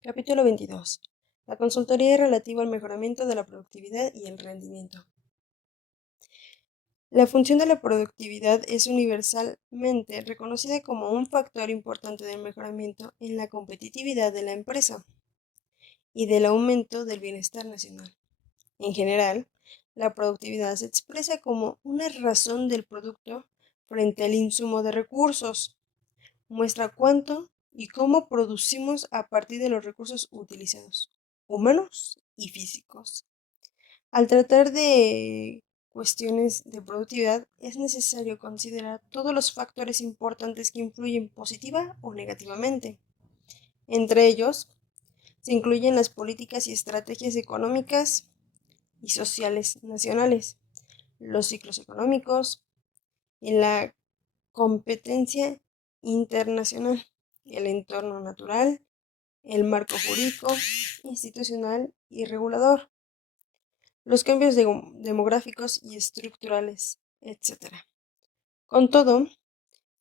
Capítulo 22. La consultoría relativa al mejoramiento de la productividad y el rendimiento. La función de la productividad es universalmente reconocida como un factor importante del mejoramiento en la competitividad de la empresa y del aumento del bienestar nacional. En general, la productividad se expresa como una razón del producto frente al insumo de recursos. Muestra cuánto y cómo producimos a partir de los recursos utilizados, humanos y físicos. Al tratar de cuestiones de productividad, es necesario considerar todos los factores importantes que influyen positiva o negativamente. Entre ellos, se incluyen las políticas y estrategias económicas y sociales nacionales, los ciclos económicos y la competencia internacional, el entorno natural, el marco jurídico, institucional y regulador, los cambios demográficos y estructurales, etc. Con todo,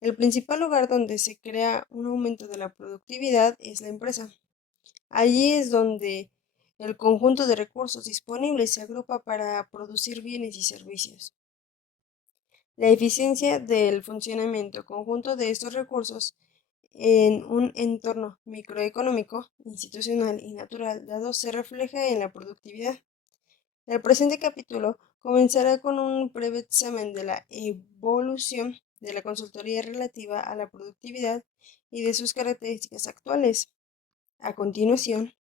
el principal lugar donde se crea un aumento de la productividad es la empresa. Allí es donde el conjunto de recursos disponibles se agrupa para producir bienes y servicios. La eficiencia del funcionamiento conjunto de estos recursos en un entorno microeconómico, institucional y natural dado se refleja en la productividad. El presente capítulo comenzará con un breve examen de la evolución de la consultoría relativa a la productividad y de sus características actuales. A continuación,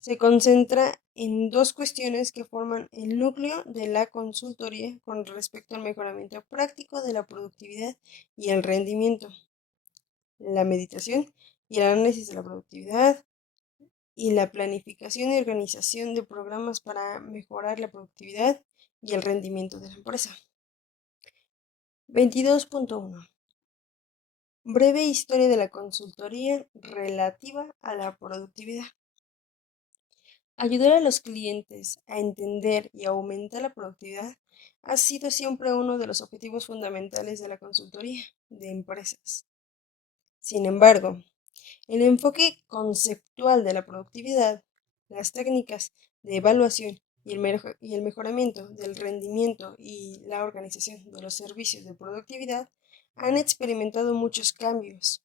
se concentra en dos cuestiones que forman el núcleo de la consultoría con respecto al mejoramiento práctico de la productividad y el rendimiento: la meditación y el análisis de la productividad y la planificación y organización de programas para mejorar la productividad y el rendimiento de la empresa. 22.1. Breve historia de la consultoría relativa a la productividad. Ayudar a los clientes a entender y aumentar la productividad ha sido siempre uno de los objetivos fundamentales de la consultoría de empresas. Sin embargo, el enfoque conceptual de la productividad, las técnicas de evaluación y el mejoramiento del rendimiento y la organización de los servicios de productividad han experimentado muchos cambios.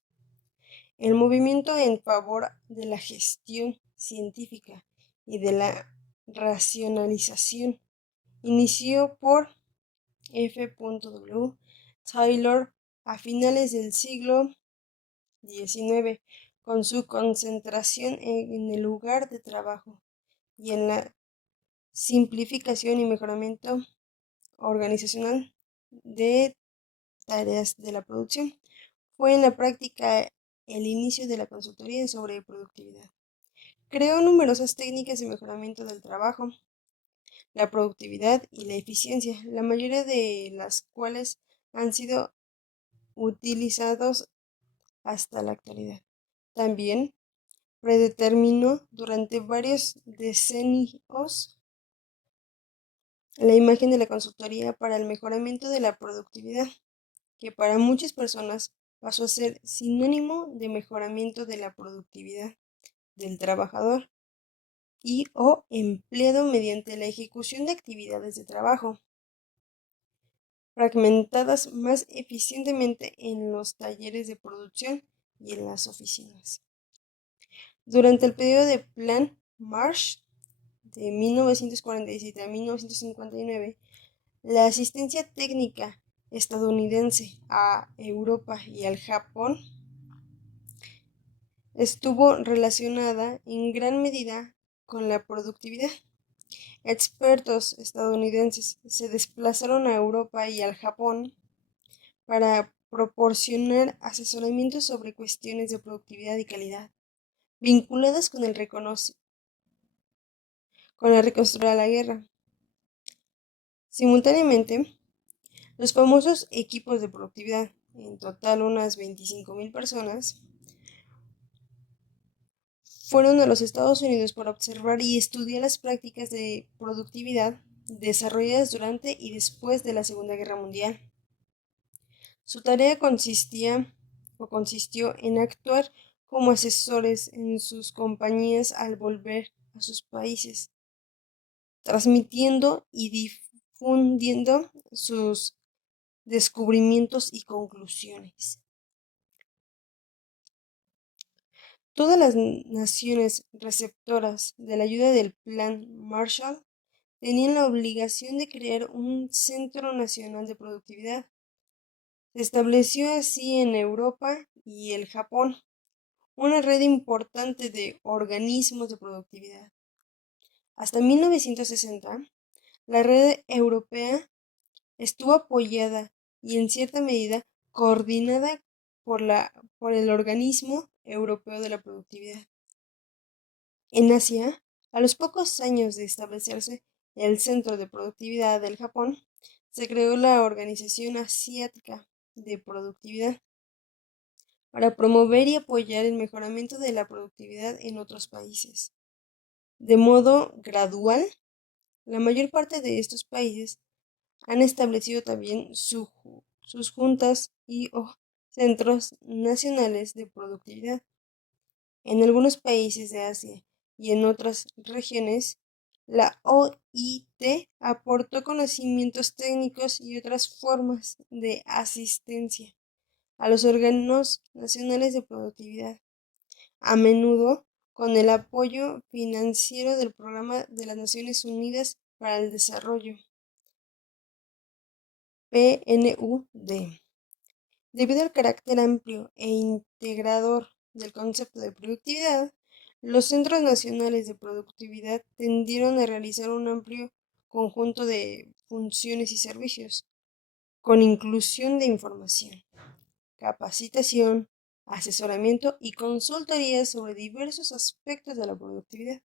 El movimiento en favor de la gestión científica y de la racionalización inició por F.W. Taylor a finales del siglo XIX, con su concentración en el lugar de trabajo y en la simplificación y mejoramiento organizacional de tareas de la producción. Fue en la práctica el inicio de la consultoría sobre productividad. Creó numerosas técnicas de mejoramiento del trabajo, la productividad y la eficiencia, la mayoría de las cuales han sido utilizados hasta la actualidad. También predeterminó durante varios decenios la imagen de la consultoría para el mejoramiento de la productividad, que para muchas personas pasó a ser sinónimo de mejoramiento de la productividad del trabajador y o empleado mediante la ejecución de actividades de trabajo fragmentadas más eficientemente en los talleres de producción y en las oficinas. Durante el periodo de Plan Marsh de 1947 a 1959, la asistencia técnica estadounidense a Europa y al Japón estuvo relacionada en gran medida con la productividad. Expertos estadounidenses se desplazaron a Europa y al Japón para proporcionar asesoramiento sobre cuestiones de productividad y calidad vinculadas con la reconstrucción de la guerra. Simultáneamente, los famosos equipos de productividad, en total unas 25,000 personas, fueron a los Estados Unidos para observar y estudiar las prácticas de productividad desarrolladas durante y después de la Segunda Guerra Mundial. Su tarea consistió en actuar como asesores en sus compañías al volver a sus países, transmitiendo y difundiendo sus descubrimientos y conclusiones. Todas las naciones receptoras de la ayuda del Plan Marshall tenían la obligación de crear un Centro Nacional de Productividad. Se estableció así en Europa y el Japón una red importante de organismos de productividad. Hasta 1960, la red europea estuvo apoyada y en cierta medida coordinada por el Organismo Europeo de la Productividad. En Asia, a los pocos años de establecerse el Centro de Productividad del Japón, se creó la Organización Asiática de Productividad para promover y apoyar el mejoramiento de la productividad en otros países. De modo gradual, la mayor parte de estos países han establecido también sus juntas y centros nacionales de productividad. En algunos países de Asia y en otras regiones, la OIT aportó conocimientos técnicos y otras formas de asistencia a los órganos nacionales de productividad, a menudo con el apoyo financiero del Programa de las Naciones Unidas para el Desarrollo, PNUD. Debido al carácter amplio e integrador del concepto de productividad, los centros nacionales de productividad tendieron a realizar un amplio conjunto de funciones y servicios, con inclusión de información, capacitación, asesoramiento y consultoría sobre diversos aspectos de la productividad.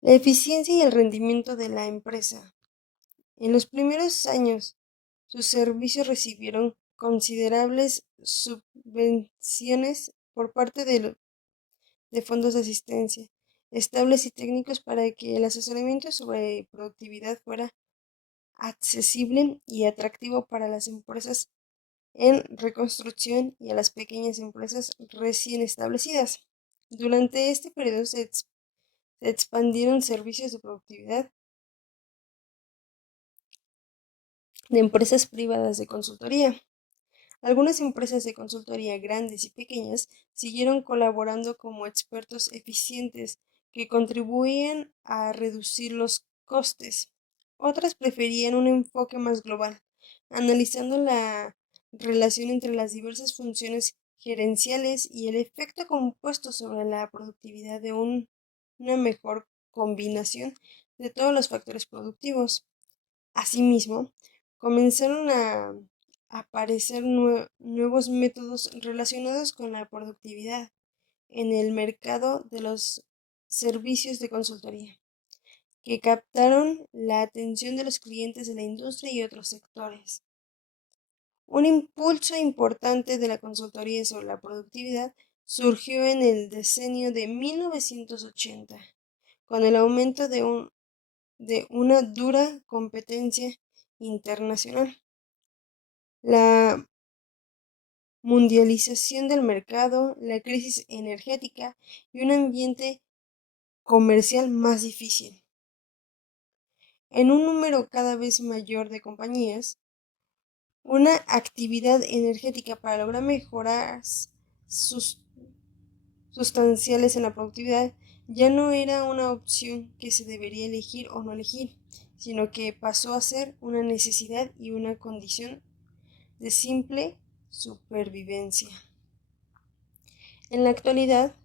La eficiencia y el rendimiento de la empresa. En los primeros años, sus servicios recibieron considerables subvenciones por parte de fondos de asistencia estables y técnicos para que el asesoramiento sobre productividad fuera accesible y atractivo para las empresas en reconstrucción y a las pequeñas empresas recién establecidas. Durante este periodo se expandieron servicios de productividad de empresas privadas de consultoría. Algunas empresas de consultoría grandes y pequeñas siguieron colaborando como expertos eficientes que contribuían a reducir los costes. Otras preferían un enfoque más global, analizando la relación entre las diversas funciones gerenciales y el efecto compuesto sobre la productividad de una mejor combinación de todos los factores productivos. Asimismo, comenzaron a aparecer nuevos métodos relacionados con la productividad en el mercado de los servicios de consultoría, que captaron la atención de los clientes de la industria y otros sectores. Un impulso importante de la consultoría sobre la productividad surgió en el decenio de 1980, con el aumento de una dura competencia internacional. La mundialización del mercado, la crisis energética y un ambiente comercial más difícil. En un número cada vez mayor de compañías, una actividad energética para lograr mejoras sustanciales en la productividad ya no era una opción que se debería elegir o no elegir, sino que pasó a ser una necesidad y una condición de simple supervivencia. En la actualidad,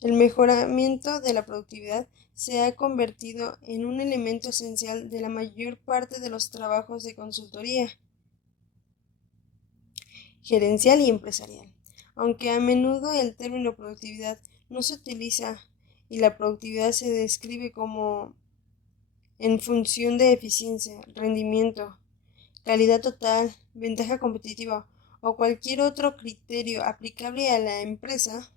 el mejoramiento de la productividad se ha convertido en un elemento esencial de la mayor parte de los trabajos de consultoría gerencial y empresarial. Aunque a menudo el término productividad no se utiliza y la productividad se describe como en función de eficiencia, rendimiento, calidad total, ventaja competitiva o cualquier otro criterio aplicable a la empresa.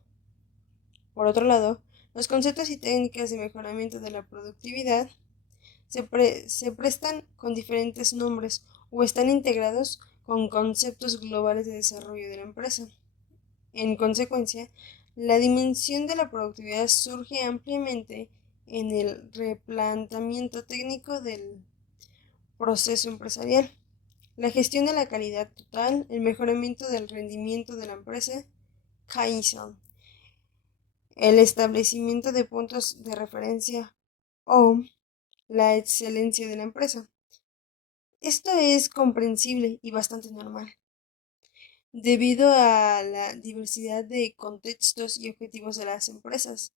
Por otro lado, los conceptos y técnicas de mejoramiento de la productividad se prestan con diferentes nombres o están integrados con conceptos globales de desarrollo de la empresa. En consecuencia, la dimensión de la productividad surge ampliamente en el replanteamiento técnico del proceso empresarial, la gestión de la calidad total, el mejoramiento del rendimiento de la empresa, Kaizen, el establecimiento de puntos de referencia o la excelencia de la empresa. Esto es comprensible y bastante normal, debido a la diversidad de contextos y objetivos de las empresas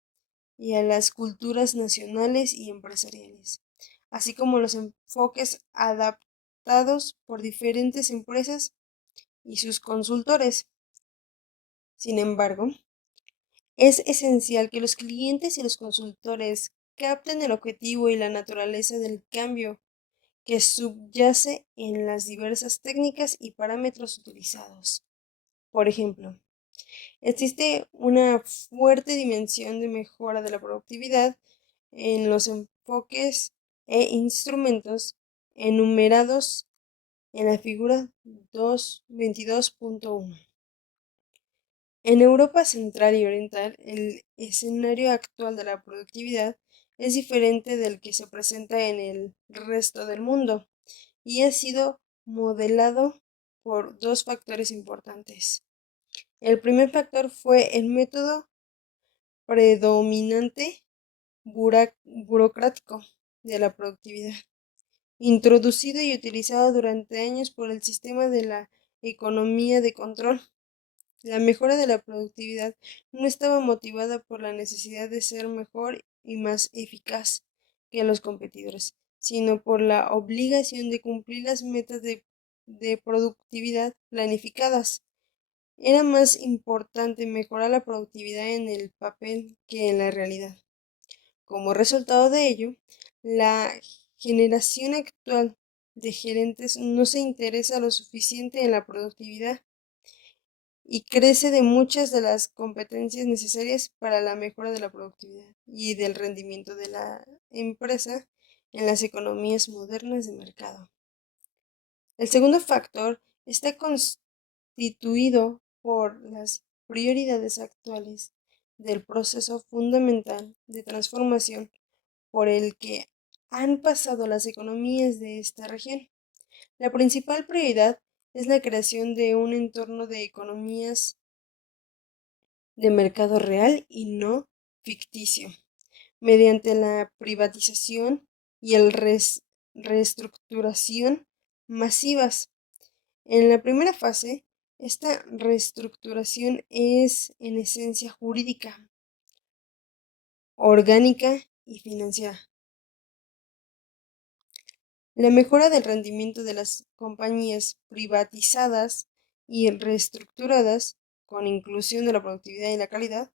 y a las culturas nacionales y empresariales, así como los enfoques adaptados por diferentes empresas y sus consultores. Sin embargo, es esencial que los clientes y los consultores capten el objetivo y la naturaleza del cambio que subyace en las diversas técnicas y parámetros utilizados. Por ejemplo, existe una fuerte dimensión de mejora de la productividad en los enfoques e instrumentos enumerados en la figura 222.1. En Europa Central y Oriental, el escenario actual de la productividad es diferente del que se presenta en el resto del mundo y ha sido modelado por dos factores importantes. El primer factor fue el método predominante burocrático de la productividad, introducido y utilizado durante años por el sistema de la economía de control. La mejora de la productividad no estaba motivada por la necesidad de ser mejor y más eficaz que los competidores, sino por la obligación de cumplir las metas de productividad planificadas. Era más importante mejorar la productividad en el papel que en la realidad. Como resultado de ello, la generación actual de gerentes no se interesa lo suficiente en la productividad y carece de muchas de las competencias necesarias para la mejora de la productividad y del rendimiento de la empresa en las economías modernas de mercado. El segundo factor está constituido por las prioridades actuales del proceso fundamental de transformación por el que han pasado las economías de esta región. La principal prioridad es la creación de un entorno de economías de mercado real y no ficticio, mediante la privatización y el reestructuración masivas. En la primera fase, esta reestructuración es en esencia jurídica, orgánica y financiera. La mejora del rendimiento de las compañías privatizadas y reestructuradas, con inclusión de la productividad y la calidad,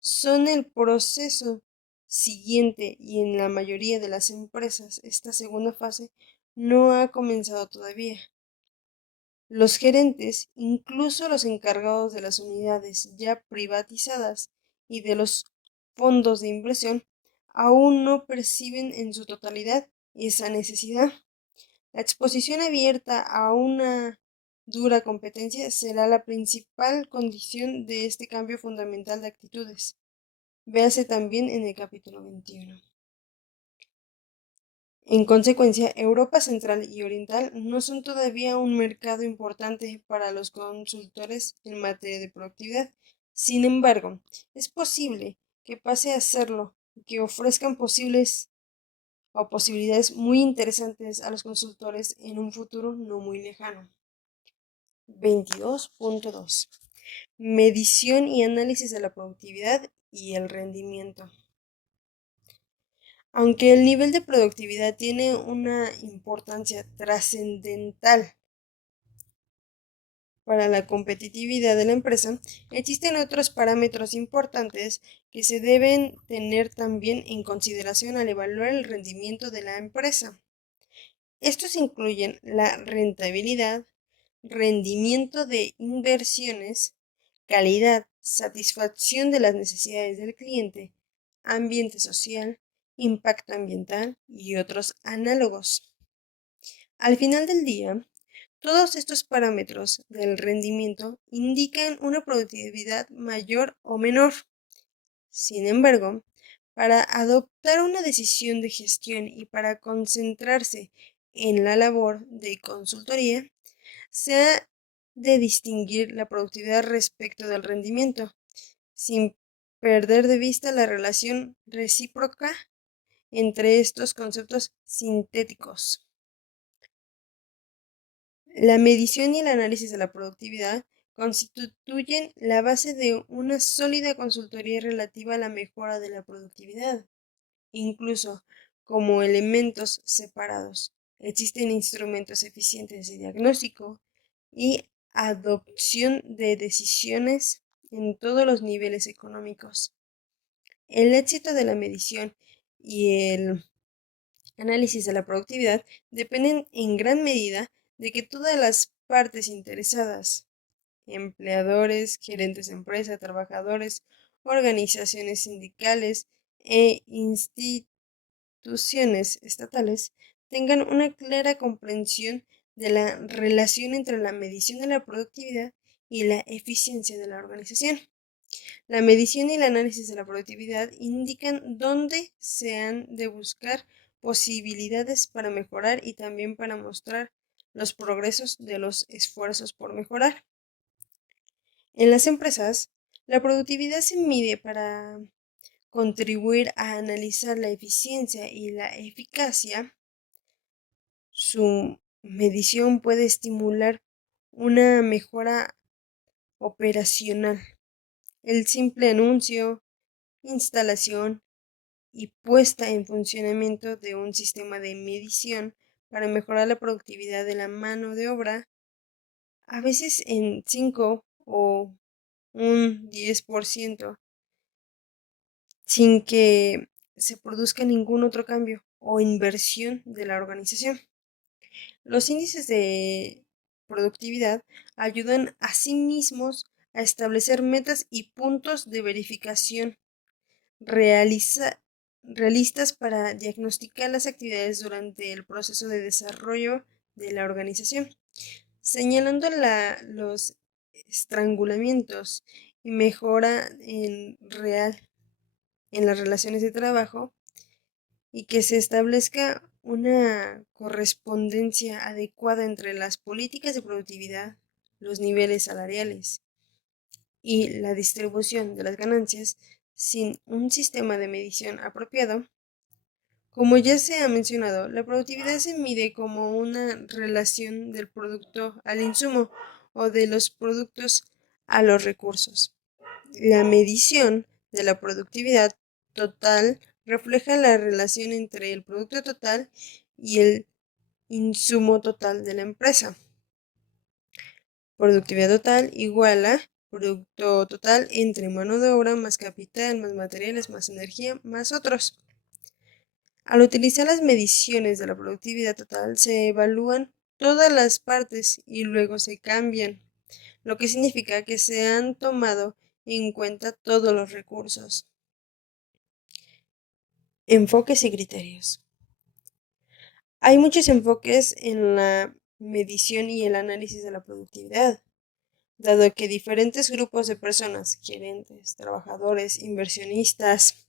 son el proceso siguiente y en la mayoría de las empresas esta segunda fase no ha comenzado todavía. Los gerentes, incluso los encargados de las unidades ya privatizadas y de los fondos de inversión, aún no perciben en su totalidad esa necesidad. La exposición abierta a una dura competencia será la principal condición de este cambio fundamental de actitudes. Véase también en el capítulo 21. En consecuencia, Europa Central y Oriental no son todavía un mercado importante para los consultores en materia de productividad. Sin embargo, es posible que pase a serlo y que ofrezcan posibilidades muy interesantes a los consultores en un futuro no muy lejano. 22.2. Medición y análisis de la productividad y el rendimiento. Aunque el nivel de productividad tiene una importancia trascendental para la competitividad de la empresa, existen otros parámetros importantes que se deben tener también en consideración al evaluar el rendimiento de la empresa. Estos incluyen la rentabilidad, rendimiento de inversiones, calidad, satisfacción de las necesidades del cliente, ambiente social, impacto ambiental y otros análogos. Al final del día, Todos estos parámetros del rendimiento indican una productividad mayor o menor. Sin embargo, para adoptar una decisión de gestión y para concentrarse en la labor de consultoría, se ha de distinguir la productividad respecto del rendimiento, sin perder de vista la relación recíproca entre estos conceptos sintéticos. La medición y el análisis de la productividad constituyen la base de una sólida consultoría relativa a la mejora de la productividad, incluso como elementos separados. Existen instrumentos eficientes de diagnóstico y adopción de decisiones en todos los niveles económicos. El éxito de la medición y el análisis de la productividad dependen en gran medida de que todas las partes interesadas, empleadores, gerentes de empresa, trabajadores, organizaciones sindicales e instituciones estatales, tengan una clara comprensión de la relación entre la medición de la productividad y la eficiencia de la organización. La medición y el análisis de la productividad indican dónde se han de buscar posibilidades para mejorar y también para mostrar los progresos de los esfuerzos por mejorar. En las empresas, la productividad se mide para contribuir a analizar la eficiencia y la eficacia. Su medición puede estimular una mejora operacional. El simple anuncio, instalación y puesta en funcionamiento de un sistema de medición para mejorar la productividad de la mano de obra, a veces en 5 o un 10%, sin que se produzca ningún otro cambio o inversión de la organización. Los índices de productividad ayudan a sí mismos a establecer metas y puntos de verificación realistas para diagnosticar las actividades durante el proceso de desarrollo de la organización, señalando los estrangulamientos y mejora en las relaciones de trabajo y que se establezca una correspondencia adecuada entre las políticas de productividad, los niveles salariales y la distribución de las ganancias. Sin un sistema de medición apropiado, como ya se ha mencionado, la productividad se mide como una relación del producto al insumo o de los productos a los recursos. La medición de la productividad total refleja la relación entre el producto total y el insumo total de la empresa. Productividad total igual a producto total entre mano de obra más capital, más materiales, más energía, más otros. Al utilizar las mediciones de la productividad total, se evalúan todas las partes y luego se cambian, lo que significa que se han tomado en cuenta todos los recursos. Enfoques y criterios. Hay muchos enfoques en la medición y el análisis de la productividad, dado que diferentes grupos de personas, gerentes, trabajadores, inversionistas,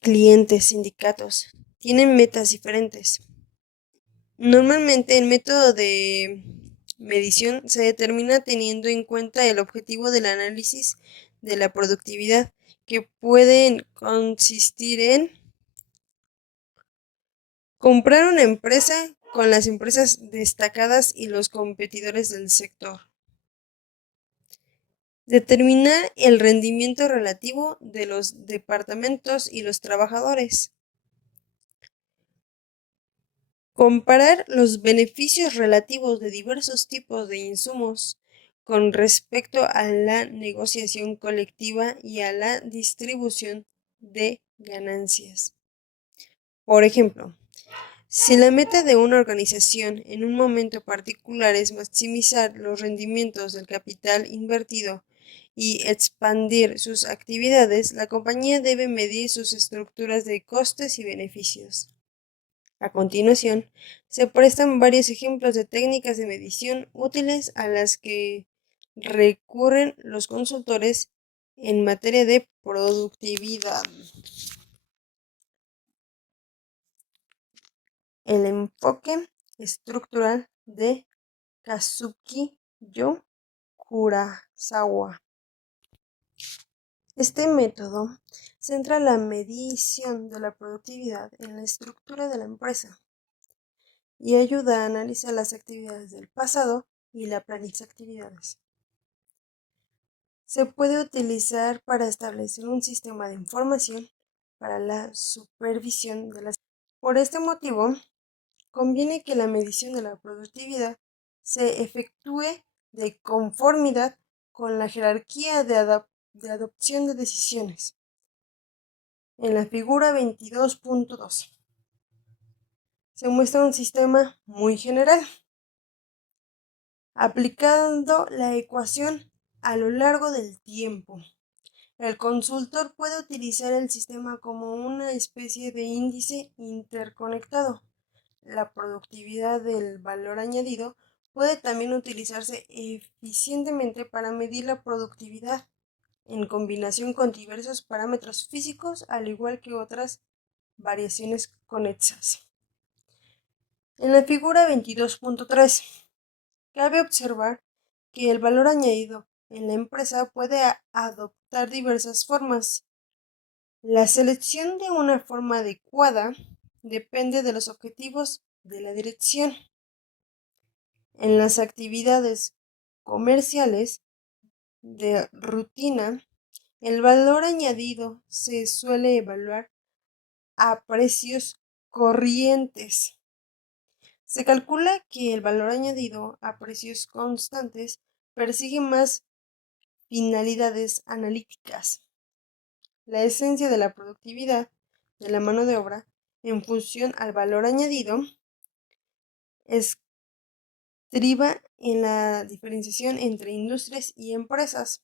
clientes, sindicatos, tienen metas diferentes. Normalmente el método de medición se determina teniendo en cuenta el objetivo del análisis de la productividad, que pueden consistir en comprar una empresa con las empresas destacadas y los competidores del sector. Determinar el rendimiento relativo de los departamentos y los trabajadores. Comparar los beneficios relativos de diversos tipos de insumos con respecto a la negociación colectiva y a la distribución de ganancias. Por ejemplo, si la meta de una organización en un momento particular es maximizar los rendimientos del capital invertido y expandir sus actividades, la compañía debe medir sus estructuras de costes y beneficios. A continuación, se prestan varios ejemplos de técnicas de medición útiles a las que recurren los consultores en materia de productividad. El enfoque estructural de Kazuki-yo Kurosawa. Este método centra la medición de la productividad en la estructura de la empresa y ayuda a analizar las actividades del pasado y la planificación de actividades. Se puede utilizar para establecer un sistema de información para la supervisión de las. Por este motivo, conviene que la medición de la productividad se efectúe de conformidad con la jerarquía de adopción de decisiones. En la figura 22.2 se muestra un sistema muy general, aplicando la ecuación a lo largo del tiempo. El consultor puede utilizar el sistema como una especie de índice interconectado. La productividad del valor añadido puede también utilizarse eficientemente para medir la productividad en combinación con diversos parámetros físicos, al igual que otras variaciones conexas. En la figura 22.3 cabe observar que el valor añadido en la empresa puede adoptar diversas formas. La selección de una forma adecuada depende de los objetivos de la dirección. En las actividades comerciales de rutina, el valor añadido se suele evaluar a precios corrientes. Se calcula que el valor añadido a precios constantes persigue más finalidades analíticas. La esencia de la productividad de la mano de obra en función al valor añadido estriba en la diferenciación entre industrias y empresas.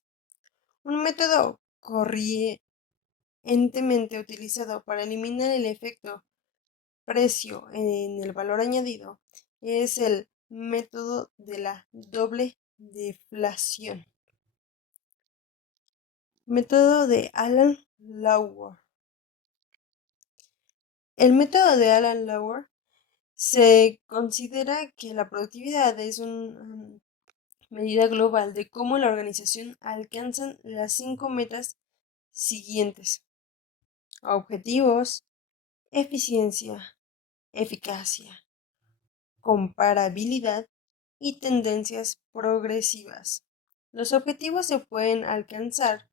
Un método corrientemente utilizado para eliminar el efecto precio en el valor añadido es el método de la doble deflación. Método de Alan Lower. El método de Alan Lower se considera que la productividad es una medida global de cómo la organización alcanza las 5 metas siguientes: objetivos, eficiencia, eficacia, comparabilidad y tendencias progresivas. Los objetivos se pueden alcanzar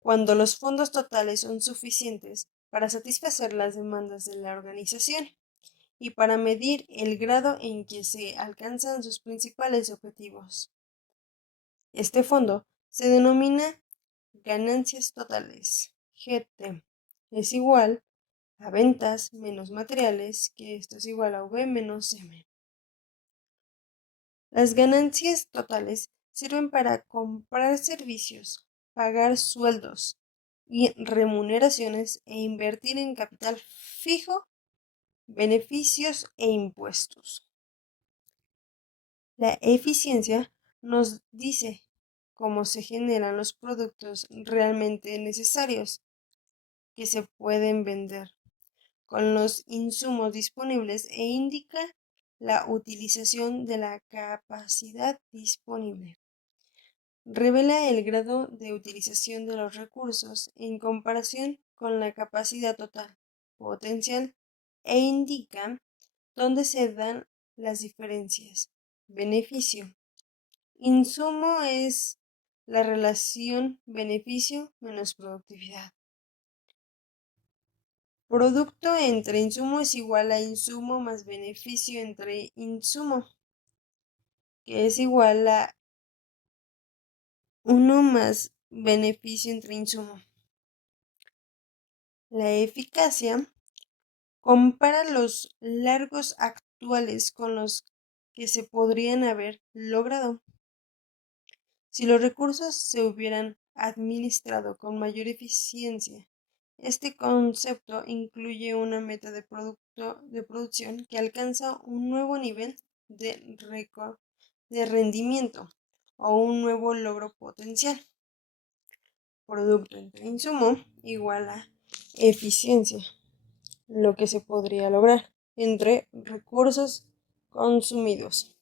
cuando los fondos totales son suficientes para satisfacer las demandas de la organización y para medir el grado en que se alcanzan sus principales objetivos. Este fondo se denomina ganancias totales. GT es igual a ventas menos materiales, que esto es igual a V menos M. Las ganancias totales sirven para comprar servicios, pagar sueldos y remuneraciones e invertir en capital fijo, beneficios e impuestos. La eficiencia nos dice cómo se generan los productos realmente necesarios que se pueden vender con los insumos disponibles e indica la utilización de la capacidad disponible. Revela el grado de utilización de los recursos en comparación con la capacidad total potencial e indica dónde se dan las diferencias. Beneficio. Insumo es la relación beneficio menos productividad. Producto entre insumo es igual a insumo más beneficio entre insumo, que es igual a 1 más beneficio entre insumo. La eficacia compara los largos actuales con los que se podrían haber logrado si los recursos se hubieran administrado con mayor eficiencia. Este concepto incluye una meta de producción que alcanza un nuevo nivel de rendimiento o un nuevo logro potencial. Producto entre insumo igual a eficiencia, lo que se podría lograr entre recursos consumidos.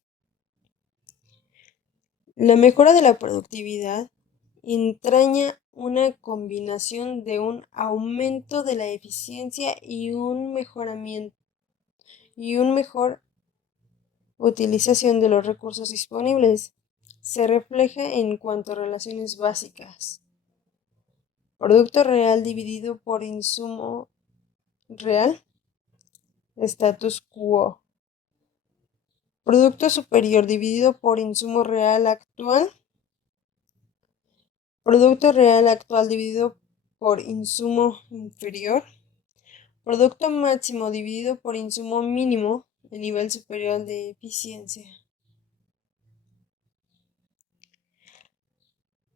La mejora de la productividad entraña una combinación de un aumento de la eficiencia y un mejor utilización de los recursos disponibles. Se refleja en cuanto a relaciones básicas. Producto real dividido por insumo real, status quo. Producto superior dividido por insumo real actual, producto real actual dividido por insumo inferior, producto máximo dividido por insumo mínimo, el nivel superior de eficiencia.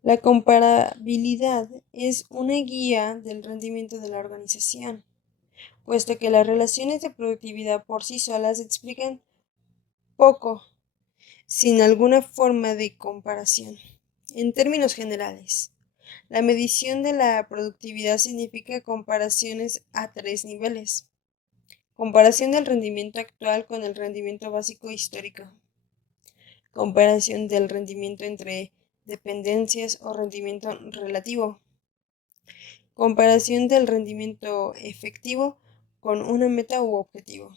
La comparabilidad es una guía del rendimiento de la organización, puesto que las relaciones de productividad por sí solas explican poco, sin alguna forma de comparación. En términos generales, la medición de la productividad significa comparaciones a 3 niveles. Comparación del rendimiento actual con el rendimiento básico histórico. Comparación del rendimiento entre dependencias o rendimiento relativo. Comparación del rendimiento efectivo con una meta u objetivo.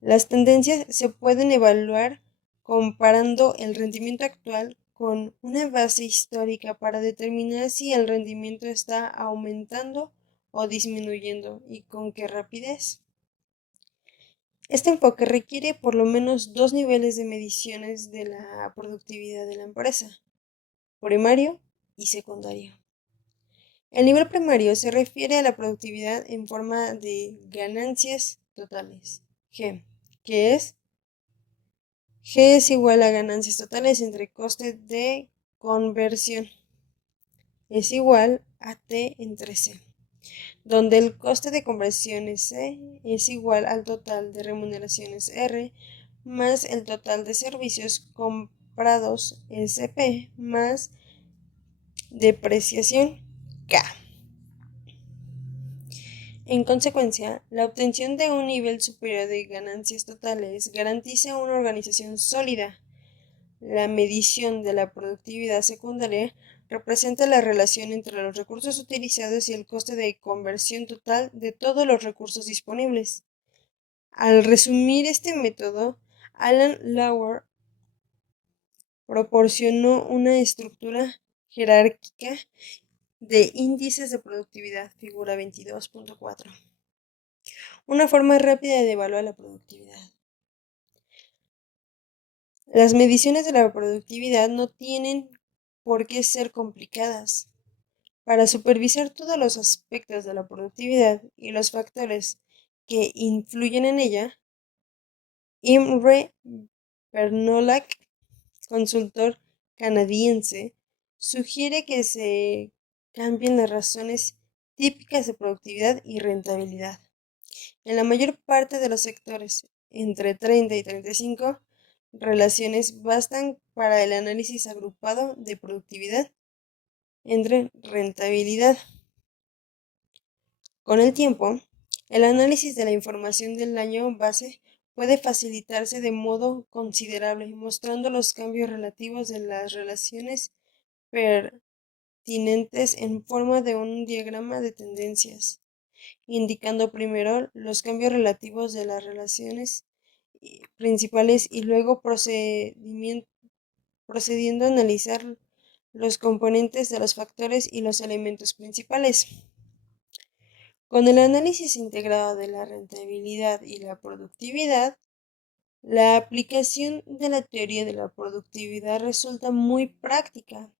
Las tendencias se pueden evaluar comparando el rendimiento actual con una base histórica para determinar si el rendimiento está aumentando o disminuyendo y con qué rapidez. Este enfoque requiere por lo menos 2 niveles de mediciones de la productividad de la empresa, primario y secundario. El nivel primario se refiere a la productividad en forma de ganancias totales, G, que es G es igual a ganancias totales entre coste de conversión, es igual a T entre C, donde el coste de conversión es C es igual al total de remuneraciones R más el total de servicios comprados SP más depreciación K. En consecuencia, la obtención de un nivel superior de ganancias totales garantiza una organización sólida. La medición de la productividad secundaria representa la relación entre los recursos utilizados y el coste de conversión total de todos los recursos disponibles. Al resumir este método, Alan Lower proporcionó una estructura jerárquica de índices de productividad, figura 22.4. Una forma rápida de evaluar la productividad. Las mediciones de la productividad no tienen por qué ser complicadas. Para supervisar todos los aspectos de la productividad y los factores que influyen en ella, Imre Bernolak, consultor canadiense, sugiere que se cambien las razones típicas de productividad y rentabilidad. En la mayor parte de los sectores, entre 30 y 35 relaciones bastan para el análisis agrupado de productividad entre rentabilidad. Con el tiempo, el análisis de la información del año base puede facilitarse de modo considerable, mostrando los cambios relativos de las relaciones pertinentes en forma de un diagrama de tendencias, indicando primero los cambios relativos de las relaciones principales y luego procediendo a analizar los componentes de los factores y los elementos principales. Con el análisis integrado de la rentabilidad y la productividad, la aplicación de la teoría de la productividad resulta muy práctica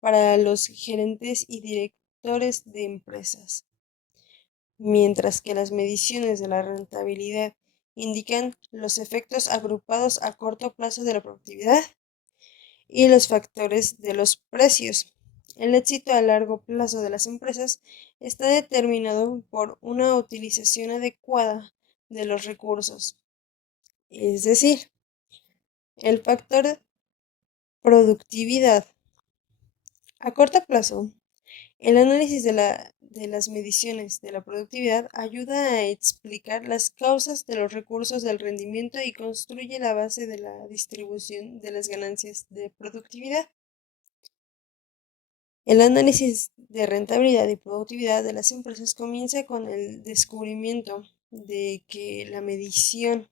para los gerentes y directores de empresas, mientras que las mediciones de la rentabilidad indican los efectos agrupados a corto plazo de la productividad y los factores de los precios El éxito a largo plazo de las empresas está determinado por una utilización adecuada de los recursos, es decir, el factor productividad. A corto plazo, el análisis de las mediciones de la productividad ayuda a explicar las causas de los recursos del rendimiento y construye la base de la distribución de las ganancias de productividad. El análisis de rentabilidad y productividad de las empresas comienza con el descubrimiento de que la medición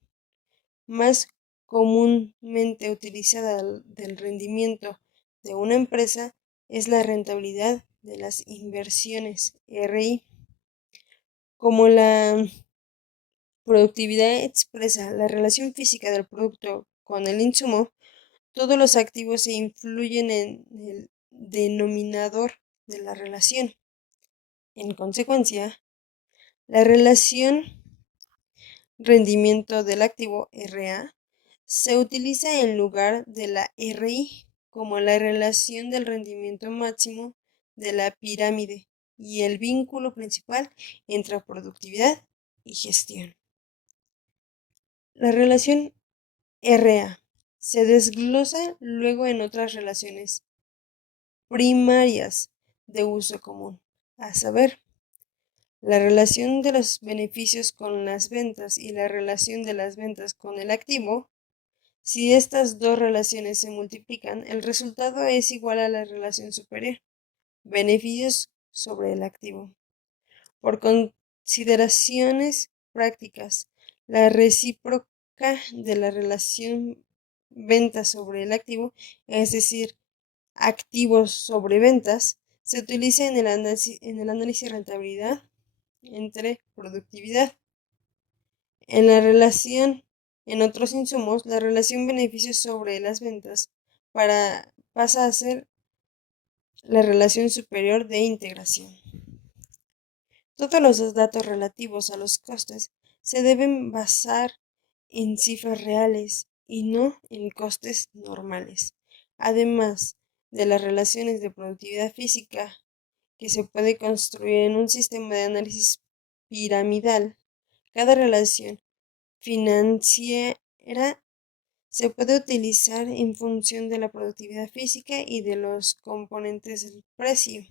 más comúnmente utilizada del rendimiento de una empresa es la rentabilidad de las inversiones, RI. Como la productividad expresa la relación física del producto con el insumo, todos los activos se influyen en el denominador de la relación. En consecuencia, la relación rendimiento del activo RA se utiliza en lugar de la RI como la relación del rendimiento máximo de la pirámide y el vínculo principal entre productividad y gestión. La relación RA se desglosa luego en otras relaciones primarias de uso común, a saber, la relación de los beneficios con las ventas y la relación de las ventas con el activo. Si estas dos relaciones se multiplican, el resultado es igual a la relación superior, beneficios sobre el activo. Por consideraciones prácticas, la recíproca de la relación venta sobre el activo, es decir, activos sobre ventas, se utiliza en el análisis de rentabilidad entre productividad. En la relación en otros insumos, la relación beneficios sobre las ventas pasa a ser la relación superior de integración. Todos los datos relativos a los costes se deben basar en cifras reales y no en costes normales. Además de las relaciones de productividad física que se puede construir en un sistema de análisis piramidal, cada relación financiera se puede utilizar en función de la productividad física y de los componentes del precio.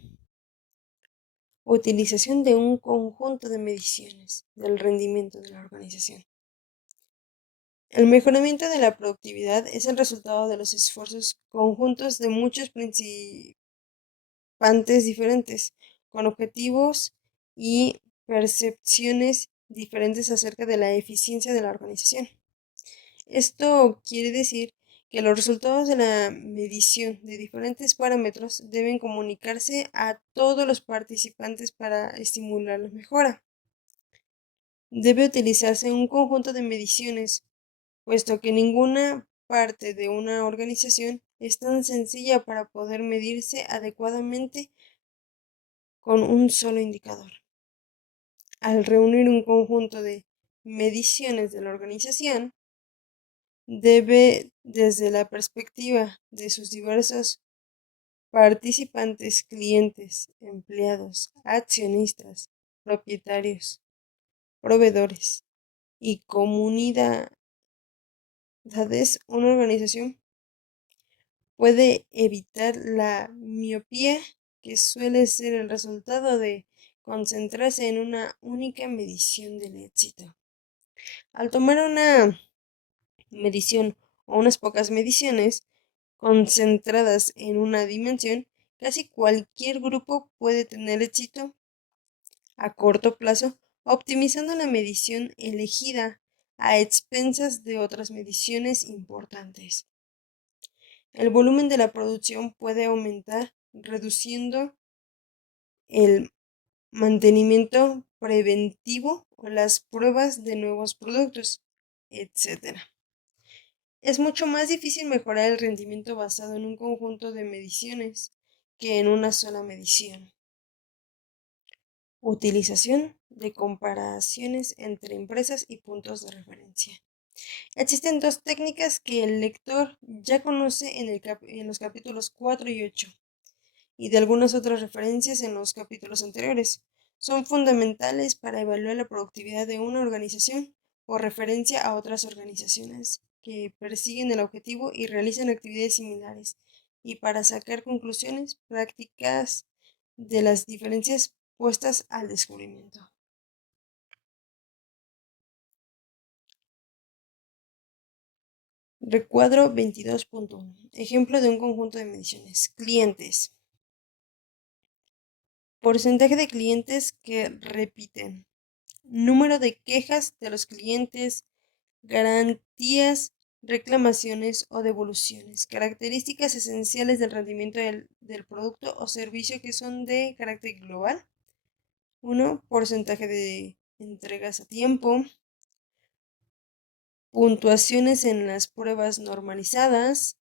Utilización de un conjunto de mediciones del rendimiento de la organización. El mejoramiento de la productividad es el resultado de los esfuerzos conjuntos de muchos participantes diferentes, con objetivos y percepciones diferentes acerca de la eficiencia de la organización. Esto quiere decir que los resultados de la medición de diferentes parámetros deben comunicarse a todos los participantes para estimular la mejora. Debe utilizarse un conjunto de mediciones, puesto que ninguna parte de una organización es tan sencilla para poder medirse adecuadamente con un solo indicador. Al reunir un conjunto de mediciones de la organización, debe, desde la perspectiva de sus diversos participantes, clientes, empleados, accionistas, propietarios, proveedores y comunidades, una organización puede evitar la miopía que suele ser el resultado de concentrarse en una única medición del éxito. Al tomar una medición o unas pocas mediciones concentradas en una dimensión, casi cualquier grupo puede tener éxito a corto plazo optimizando la medición elegida a expensas de otras mediciones importantes. El volumen de la producción puede aumentar reduciendo el mantenimiento preventivo o las pruebas de nuevos productos, etc. Es mucho más difícil mejorar el rendimiento basado en un conjunto de mediciones que en una sola medición. Utilización de comparaciones entre empresas y puntos de referencia. Existen dos técnicas que el lector ya conoce en los capítulos 4 y 8, y de algunas otras referencias en los capítulos anteriores. Son fundamentales para evaluar la productividad de una organización por referencia a otras organizaciones que persiguen el objetivo y realizan actividades similares, y para sacar conclusiones prácticas de las diferencias puestas al descubrimiento. Recuadro 22.1. Ejemplo de un conjunto de mediciones. Clientes. Porcentaje de clientes que repiten. Número de quejas de los clientes. Garantías, reclamaciones o devoluciones. Características esenciales del rendimiento del producto o servicio que son de carácter global. 1. Porcentaje de entregas a tiempo. Puntuaciones en las pruebas normalizadas.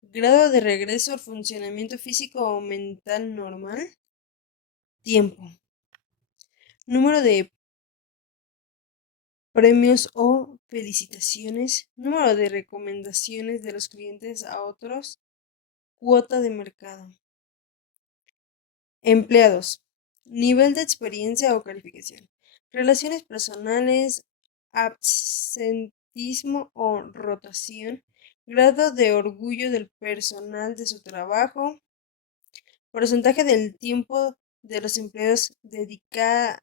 Grado de regreso al funcionamiento físico o mental normal. Tiempo. Número de premios o felicitaciones. Número de recomendaciones de los clientes a otros. Cuota de mercado. Empleados. Nivel de experiencia o calificación. Relaciones personales. Absentismo o rotación. Grado de orgullo del personal de su trabajo. Porcentaje del tiempo de los empleados dedicado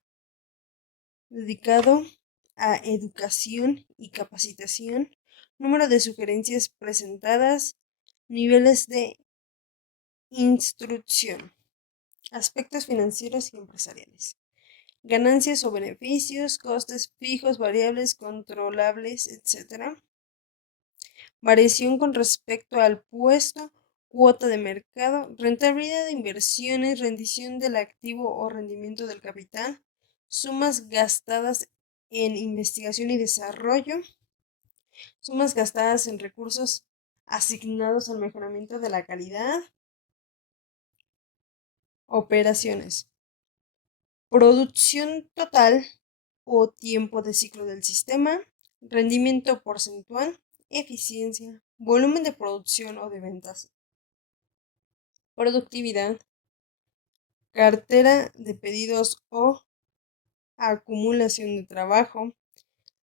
a educación y capacitación. Número de sugerencias presentadas. Niveles de instrucción. Aspectos financieros y empresariales. Ganancias o beneficios, costes fijos, variables, controlables, etc. Variación con respecto al puesto, cuota de mercado, rentabilidad de inversiones, rendición del activo o rendimiento del capital, sumas gastadas en investigación y desarrollo, sumas gastadas en recursos asignados al mejoramiento de la calidad, operaciones, producción total o tiempo de ciclo del sistema, rendimiento porcentual, eficiencia, volumen de producción o de ventas, productividad, cartera de pedidos o acumulación de trabajo,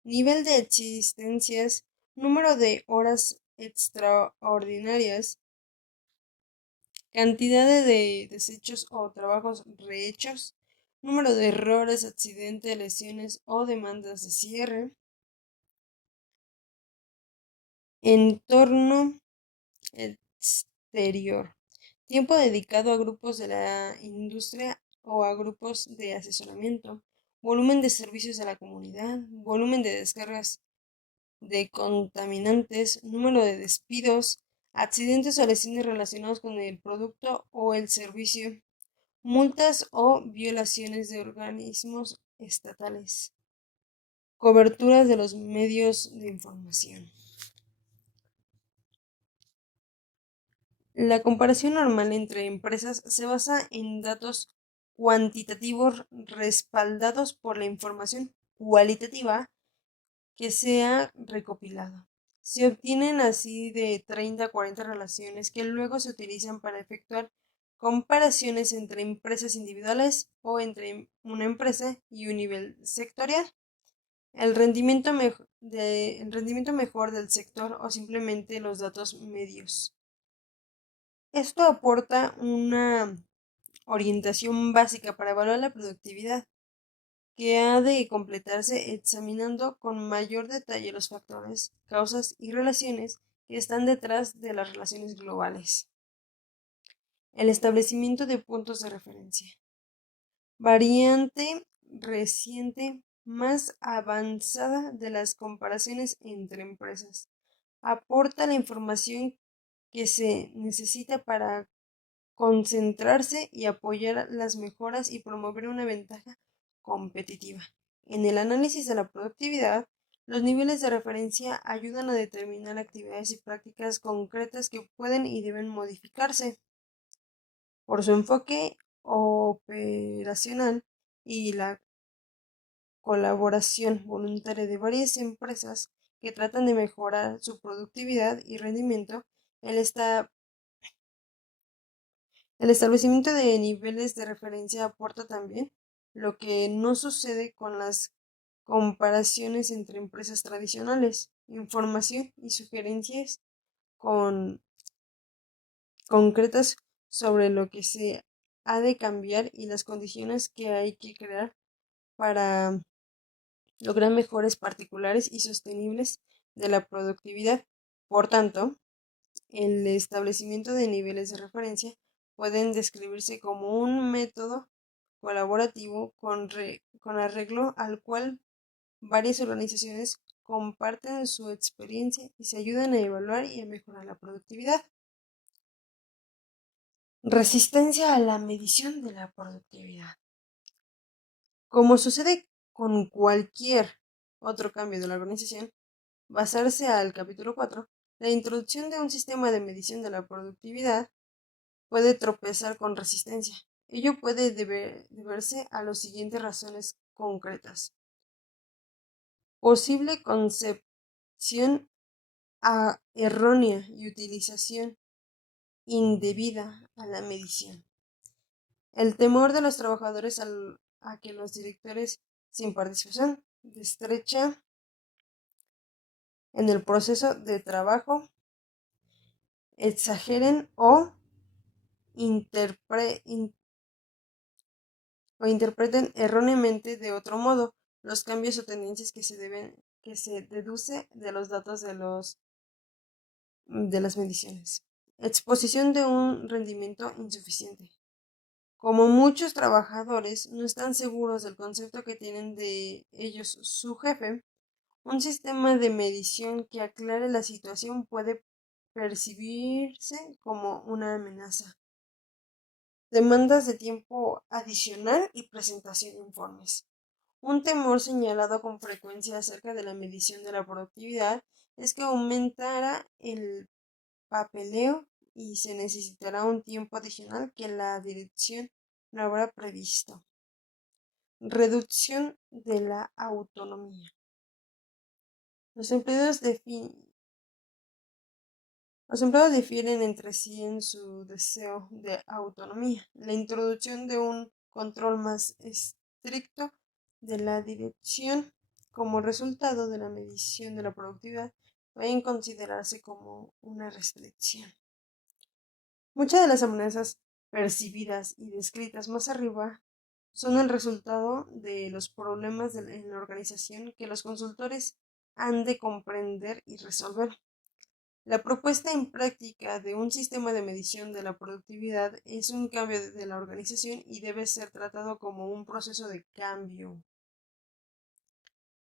nivel de existencias, número de horas extraordinarias, cantidad de desechos o trabajos rehechos, número de errores, accidentes, lesiones o demandas de cierre, entorno exterior, tiempo dedicado a grupos de la industria o a grupos de asesoramiento, volumen de servicios a la comunidad, volumen de descargas de contaminantes, número de despidos, accidentes o lesiones relacionados con el producto o el servicio, multas o violaciones de organismos estatales, coberturas de los medios de información. La comparación normal entre empresas se basa en datos cuantitativos respaldados por la información cualitativa que se ha recopilado. Se obtienen así de 30 a 40 relaciones que luego se utilizan para efectuar comparaciones entre empresas individuales o entre una empresa y un nivel sectorial. El rendimiento mejor del sector o simplemente los datos medios. Esto aporta una orientación básica para evaluar la productividad, que ha de completarse examinando con mayor detalle los factores, causas y relaciones que están detrás de las relaciones globales. El establecimiento de puntos de referencia. Variante reciente más avanzada de las comparaciones entre empresas. Aporta la información que se necesita para concentrarse y apoyar las mejoras y promover una ventaja competitiva. En el análisis de la productividad, los niveles de referencia ayudan a determinar actividades y prácticas concretas que pueden y deben modificarse. Por su enfoque operacional y la colaboración voluntaria de varias empresas que tratan de mejorar su productividad y rendimiento, él está El establecimiento de niveles de referencia aporta también lo que no sucede con las comparaciones entre empresas tradicionales, información y sugerencias con concretas sobre lo que se ha de cambiar y las condiciones que hay que crear para lograr mejores particulares y sostenibles de la productividad. Por tanto, el establecimiento de niveles de referencia pueden describirse como un método colaborativo con arreglo al cual varias organizaciones comparten su experiencia y se ayudan a evaluar y a mejorar la productividad. Resistencia a la medición de la productividad. Como sucede con cualquier otro cambio de la organización, basarse al capítulo 4, la introducción de un sistema de medición de la productividad puede tropezar con resistencia. Ello puede deberse a las siguientes razones concretas. Posible concepción errónea y utilización indebida a la medición. El temor de los trabajadores a que los directores sin participación estrecha en el proceso de trabajo exageren o interpreten erróneamente de otro modo los cambios o tendencias que se deduce de los datos de las mediciones. Exposición de un rendimiento insuficiente. Como muchos trabajadores no están seguros del concepto que tienen de ellos su jefe, un sistema de medición que aclare la situación puede percibirse como una amenaza. Demandas de tiempo adicional y presentación de informes. Un temor señalado con frecuencia acerca de la medición de la productividad es que aumentará el papeleo y se necesitará un tiempo adicional que la dirección no habrá previsto. Reducción de la autonomía. Los empleados difieren entre sí en su deseo de autonomía. La introducción de un control más estricto de la dirección como resultado de la medición de la productividad pueden considerarse como una restricción. Muchas de las amenazas percibidas y descritas más arriba son el resultado de los problemas en la organización que los consultores han de comprender y resolver. La propuesta en práctica de un sistema de medición de la productividad es un cambio de la organización y debe ser tratado como un proceso de cambio.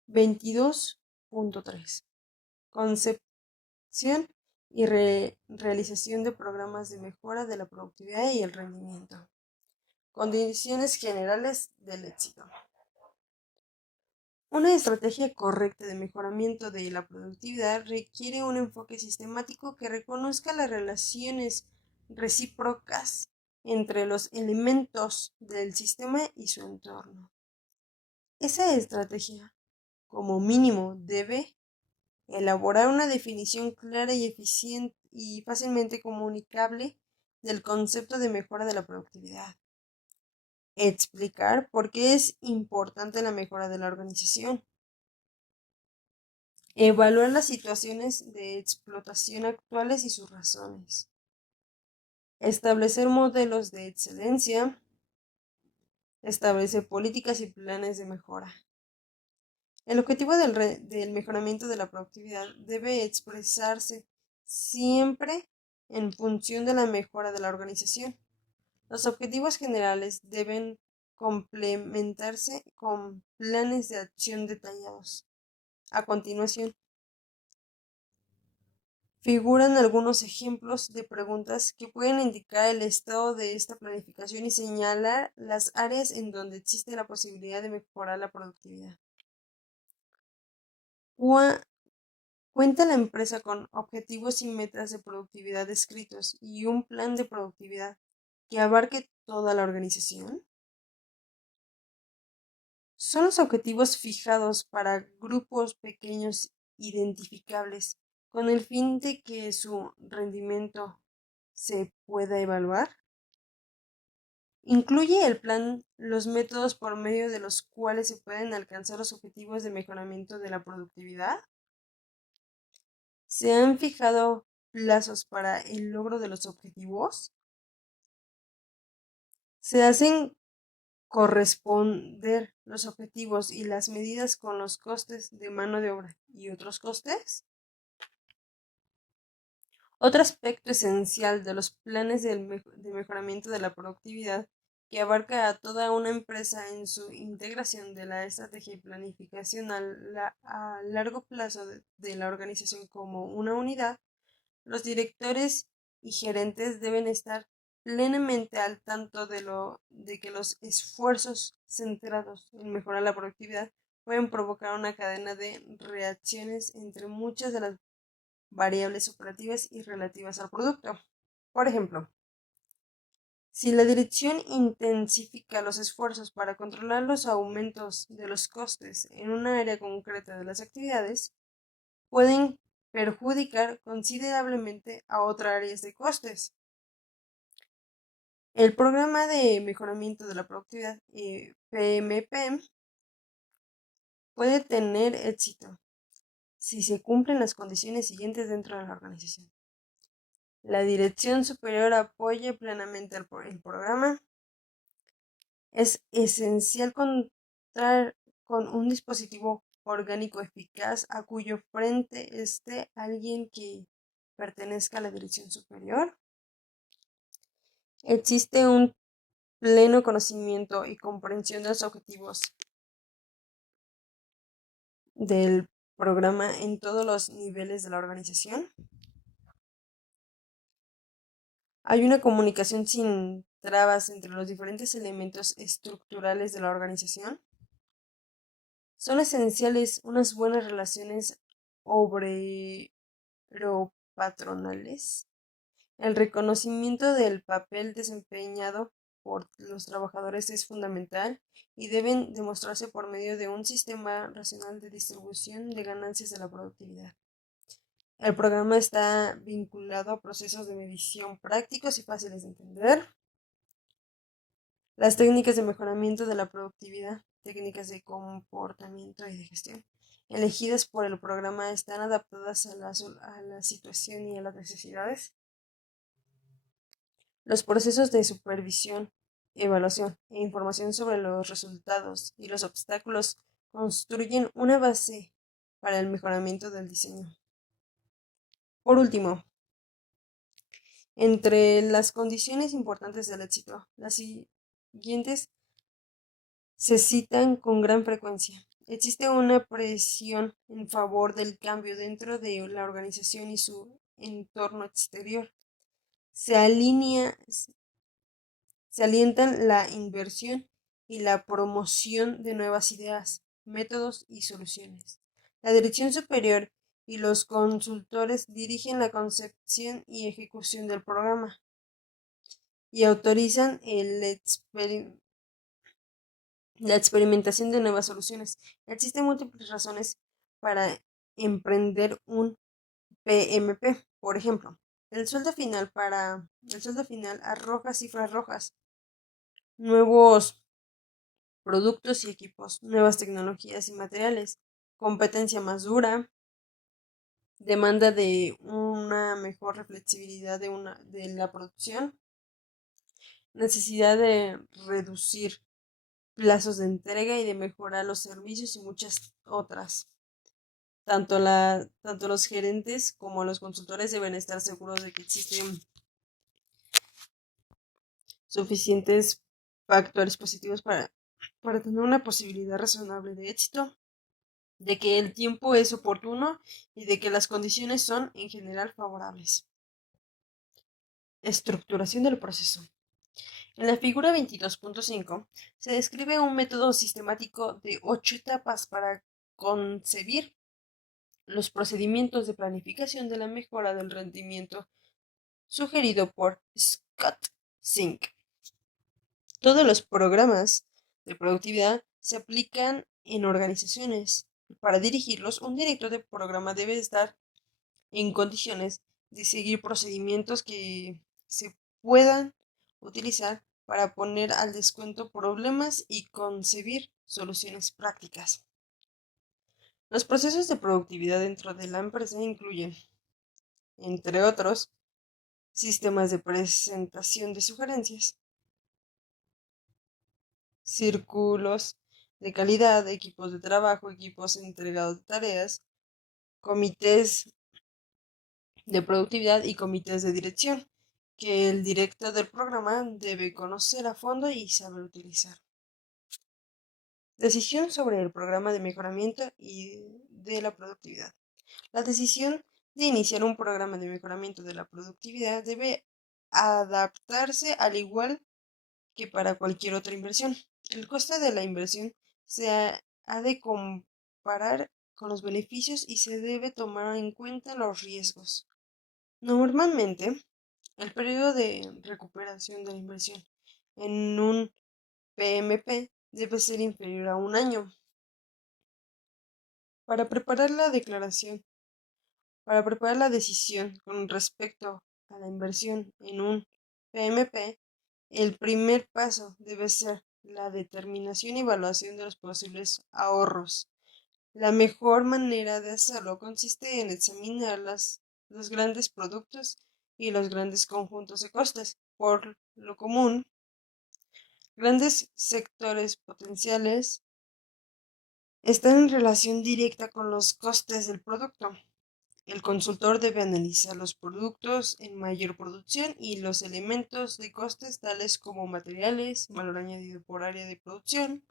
22.3. Concepción y realización de programas de mejora de la productividad y el rendimiento. Condiciones generales del éxito. Una estrategia correcta de mejoramiento de la productividad requiere un enfoque sistemático que reconozca las relaciones recíprocas entre los elementos del sistema y su entorno. Esa estrategia, como mínimo, debe elaborar una definición clara y eficiente y fácilmente comunicable del concepto de mejora de la productividad. Explicar por qué es importante la mejora de la organización. Evaluar las situaciones de explotación actuales y sus razones. Establecer modelos de excelencia. Establecer políticas y planes de mejora. El objetivo del mejoramiento de la productividad debe expresarse siempre en función de la mejora de la organización. Los objetivos generales deben complementarse con planes de acción detallados. A continuación, figuran algunos ejemplos de preguntas que pueden indicar el estado de esta planificación y señalar las áreas en donde existe la posibilidad de mejorar la productividad. ¿Cuenta la empresa con objetivos y metas de productividad descritos y un plan de productividad que abarque toda la organización? Son los objetivos fijados para grupos pequeños identificables con el fin de que su rendimiento se pueda evaluar. Incluye el plan los métodos por medio de los cuales se pueden alcanzar los objetivos de mejoramiento de la productividad. ¿Se han fijado plazos para el logro de los objetivos? ¿Se hacen corresponder los objetivos y las medidas con los costes de mano de obra y otros costes? Otro aspecto esencial de los planes de mejoramiento de la productividad que abarca a toda una empresa en su integración de la estrategia y planificación a largo plazo de la organización como una unidad. Los directores y gerentes deben estar plenamente al tanto de que los esfuerzos centrados en mejorar la productividad pueden provocar una cadena de reacciones entre muchas de las variables operativas y relativas al producto. Por ejemplo, si la dirección intensifica los esfuerzos para controlar los aumentos de los costes en una área concreta de las actividades, pueden perjudicar considerablemente a otras áreas de costes. El programa de mejoramiento de la productividad, PMP, puede tener éxito si se cumplen las condiciones siguientes dentro de la organización. La dirección superior apoya plenamente el programa. Es esencial contar con un dispositivo orgánico eficaz a cuyo frente esté alguien que pertenezca a la dirección superior. Existe un pleno conocimiento y comprensión de los objetivos del programa en todos los niveles de la organización. Hay una comunicación sin trabas entre los diferentes elementos estructurales de la organización. Son esenciales unas buenas relaciones obrero-patronales, el reconocimiento del papel desempeñado por los trabajadores es fundamental y deben demostrarse por medio de un sistema racional de distribución de ganancias de la productividad. El programa está vinculado a procesos de medición prácticos y fáciles de entender. Las técnicas de mejoramiento de la productividad, técnicas de comportamiento y de gestión, elegidas por el programa están adaptadas a la situación y a las necesidades. Los procesos de supervisión, evaluación e información sobre los resultados y los obstáculos construyen una base para el mejoramiento del diseño. Por último, entre las condiciones importantes del éxito, las siguientes se citan con gran frecuencia. Existe una presión en favor del cambio dentro de la organización y su entorno exterior. Se alientan la inversión y la promoción de nuevas ideas, métodos y soluciones. La dirección superior y los consultores dirigen la concepción y ejecución del programa y autorizan la experimentación de nuevas soluciones. Existen múltiples razones para emprender un PMP. Por ejemplo, el sueldo final arroja cifras rojas, nuevos productos y equipos, nuevas tecnologías y materiales, competencia más dura, demanda de una mejor flexibilidad de la producción, necesidad de reducir plazos de entrega y de mejorar los servicios y muchas otras. Tanto los gerentes como los consultores deben estar seguros de que existen suficientes factores positivos para tener una posibilidad razonable de éxito, de que el tiempo es oportuno y de que las condiciones son en general favorables. Estructuración del proceso. En la figura 22.5 se describe un método sistemático de 8 etapas para concebir los procedimientos de planificación de la mejora del rendimiento sugerido por Scott Zink. Todos los programas de productividad se aplican en organizaciones. Para dirigirlos, un director de programa debe estar en condiciones de seguir procedimientos que se puedan utilizar para poner al descuento problemas y concebir soluciones prácticas. Los procesos de productividad dentro de la empresa incluyen, entre otros, sistemas de presentación de sugerencias, círculos de calidad, equipos de trabajo, equipos entregados de tareas, comités de productividad y comités de dirección, que el director del programa debe conocer a fondo y saber utilizar. Decisión sobre el programa de mejoramiento y de la productividad. La decisión de iniciar un programa de mejoramiento de la productividad debe adaptarse al igual que para cualquier otra inversión. El coste de la inversión se ha de comparar con los beneficios y se debe tomar en cuenta los riesgos. Normalmente, el periodo de recuperación de la inversión en un PMP debe ser inferior a un año. Para preparar la declaración, para preparar la decisión con respecto a la inversión en un PMP, el primer paso debe ser la determinación y evaluación de los posibles ahorros. La mejor manera de hacerlo consiste en examinar los grandes productos y los grandes conjuntos de costes. Por lo común, grandes sectores potenciales están en relación directa con los costes del producto. El consultor debe analizar los productos en mayor producción y los elementos de costes tales como materiales, valor añadido por área de producción,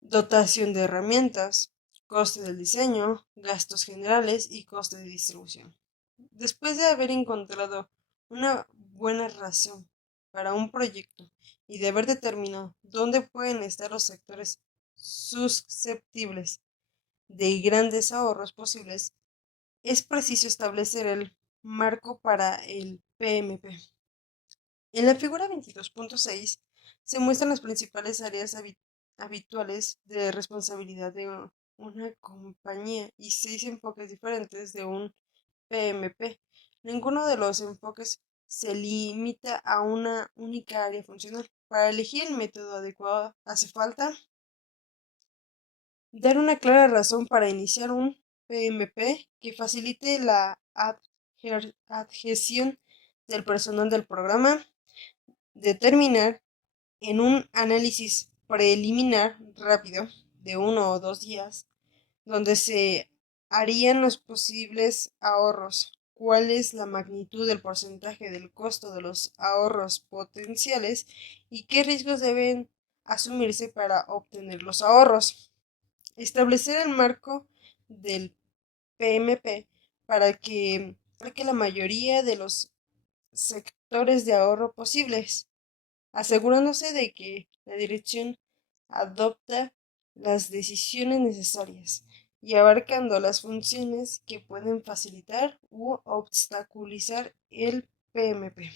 dotación de herramientas, coste del diseño, gastos generales y coste de distribución. Después de haber encontrado una buena razón para un proyecto y de haber determinado dónde pueden estar los sectores susceptibles de grandes ahorros posibles, es preciso establecer el marco para el PMP. En la figura 22.6 se muestran las principales áreas habituales de responsabilidad de una compañía y 6 enfoques diferentes de un PMP. Ninguno de los enfoques se limita a una única área funcional. Para elegir el método adecuado hace falta dar una clara razón para iniciar un PMP que facilite la adhesión del personal del programa, determinar en un análisis preliminar rápido de 1 o 2 días, donde se harían los posibles ahorros, cuál es la magnitud del porcentaje del costo de los ahorros potenciales y qué riesgos deben asumirse para obtener los ahorros. Establecer el marco del PMP para que la mayoría de los sectores de ahorro posibles, asegurándose de que la dirección adopta las decisiones necesarias y abarcando las funciones que pueden facilitar u obstaculizar el PMP.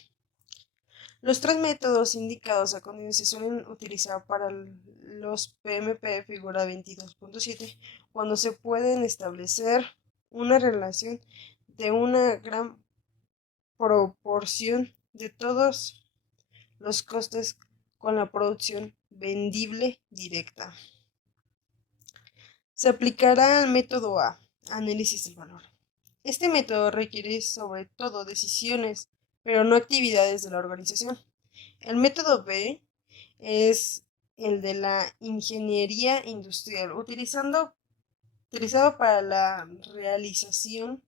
Los 3 métodos indicados a continuación se suelen utilizar para los PMP figura 22.7 cuando se pueden establecer una relación de una gran proporción de todos los costes con la producción vendible directa. Se aplicará al método A, análisis del valor. Este método requiere sobre todo decisiones, pero no actividades de la organización. El método B es el de la ingeniería industrial, utilizado para la realización.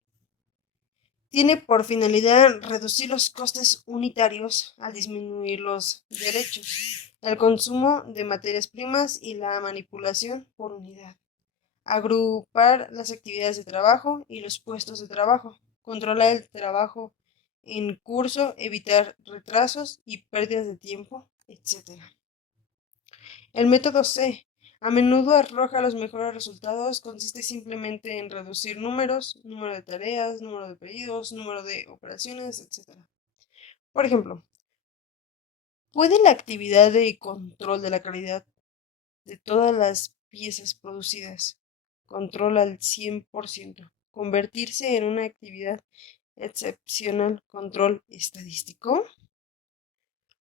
Tiene por finalidad reducir los costes unitarios al disminuir los derechos, el consumo de materias primas y la manipulación por unidad. Agrupar las actividades de trabajo y los puestos de trabajo. Controlar el trabajo en curso, evitar retrasos y pérdidas de tiempo, etc. El método C a menudo arroja los mejores resultados, consiste simplemente en reducir números, número de tareas, número de pedidos, número de operaciones, etc. Por ejemplo, ¿puede la actividad de control de la calidad de todas las piezas producidas, control al 100%, convertirse en una actividad excepcional, control estadístico?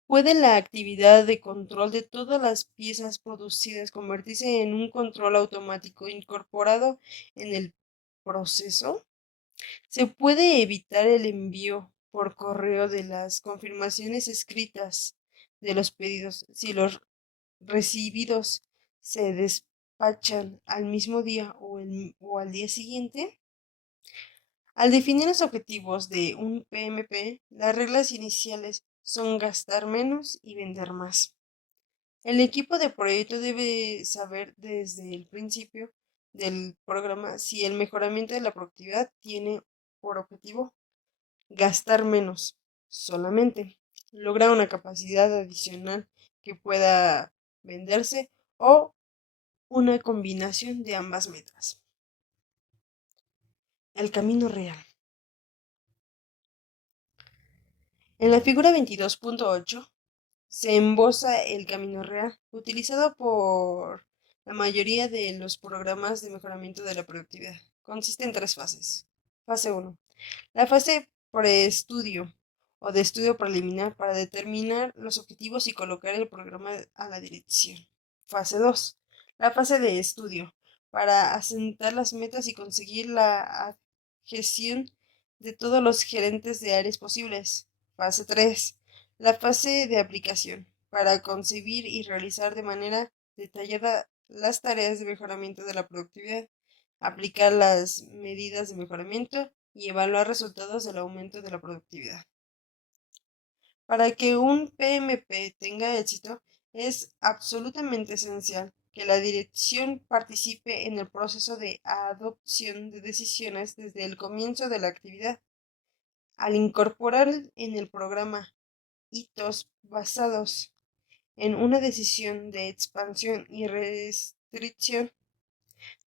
¿Puede la actividad de control de todas las piezas producidas convertirse en un control automático incorporado en el proceso? ¿Se puede evitar el envío por correo de las confirmaciones escritas de los pedidos si los recibidos se despachan al mismo día o al día siguiente? Al definir los objetivos de un PMP, las reglas iniciales son gastar menos y vender más. El equipo de proyecto debe saber desde el principio del programa si el mejoramiento de la productividad tiene por objetivo gastar menos solamente, lograr una capacidad adicional que pueda venderse o una combinación de ambas metas. El camino real. En la figura 22.8 se esboza el camino real, utilizado por la mayoría de los programas de mejoramiento de la productividad. Consiste en tres fases. Fase 1. La fase preestudio o de estudio preliminar para determinar los objetivos y colocar el programa a la dirección. Fase 2. La fase de estudio para asentar las metas y conseguir la adhesión de todos los gerentes de áreas posibles. Fase 3. La fase de aplicación para concebir y realizar de manera detallada las tareas de mejoramiento de la productividad, aplicar las medidas de mejoramiento y evaluar resultados del aumento de la productividad. Para que un PMP tenga éxito, es absolutamente esencial que la dirección participe en el proceso de adopción de decisiones desde el comienzo de la actividad. Al incorporar en el programa hitos basados en una decisión de expansión y restricción,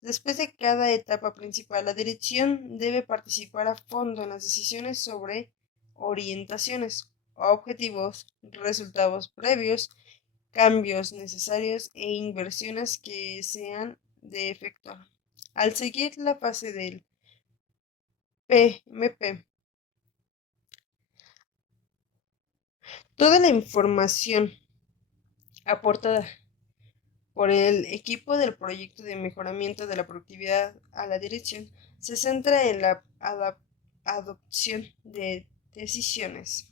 después de cada etapa principal, la dirección debe participar a fondo en las decisiones sobre orientaciones, objetivos, resultados previos, cambios necesarios e inversiones que sean de efectuar. Al seguir la fase del PMP, toda la información aportada por el equipo del proyecto de mejoramiento de la productividad a la dirección se centra en la adopción de decisiones.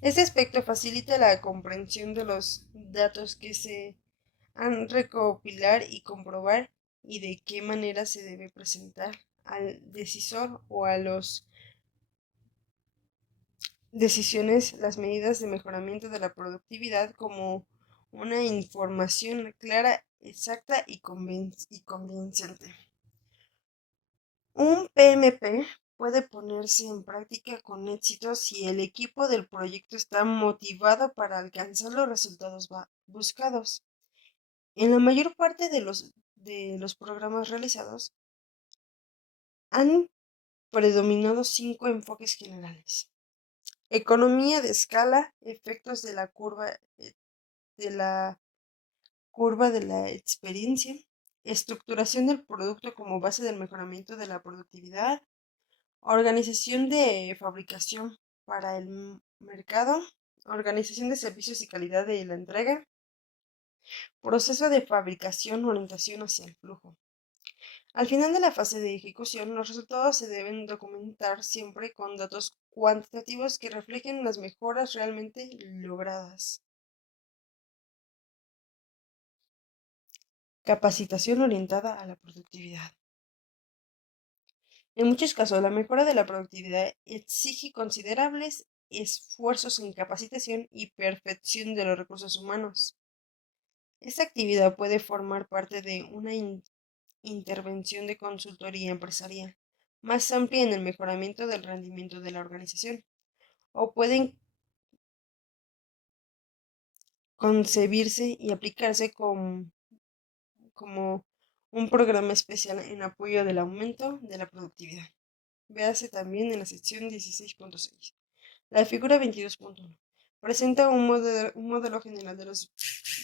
Este aspecto facilita la comprensión de los datos que se han recopilar y comprobar y de qué manera se debe presentar al decisor o a las decisiones las medidas de mejoramiento de la productividad como una información clara, exacta y convincente. Un PMP puede ponerse en práctica con éxito si el equipo del proyecto está motivado para alcanzar los resultados buscados. En la mayor parte de los programas realizados han predominado 5 enfoques generales: economía de escala, efectos de la curva de la experiencia, estructuración del producto como base del mejoramiento de la productividad, organización de fabricación para el mercado, organización de servicios y calidad de la entrega, proceso de fabricación, orientación hacia el flujo. Al final de la fase de ejecución, los resultados se deben documentar siempre con datos cuantitativos que reflejen las mejoras realmente logradas. Capacitación orientada a la productividad. En muchos casos, la mejora de la productividad exige considerables esfuerzos en capacitación y perfección de los recursos humanos. Esta actividad puede formar parte de una intervención de consultoría empresarial más amplia en el mejoramiento del rendimiento de la organización, o pueden concebirse y aplicarse como un programa especial en apoyo del aumento de la productividad. Véase también en la sección 16.6. La figura 22.1 presenta un modelo general de los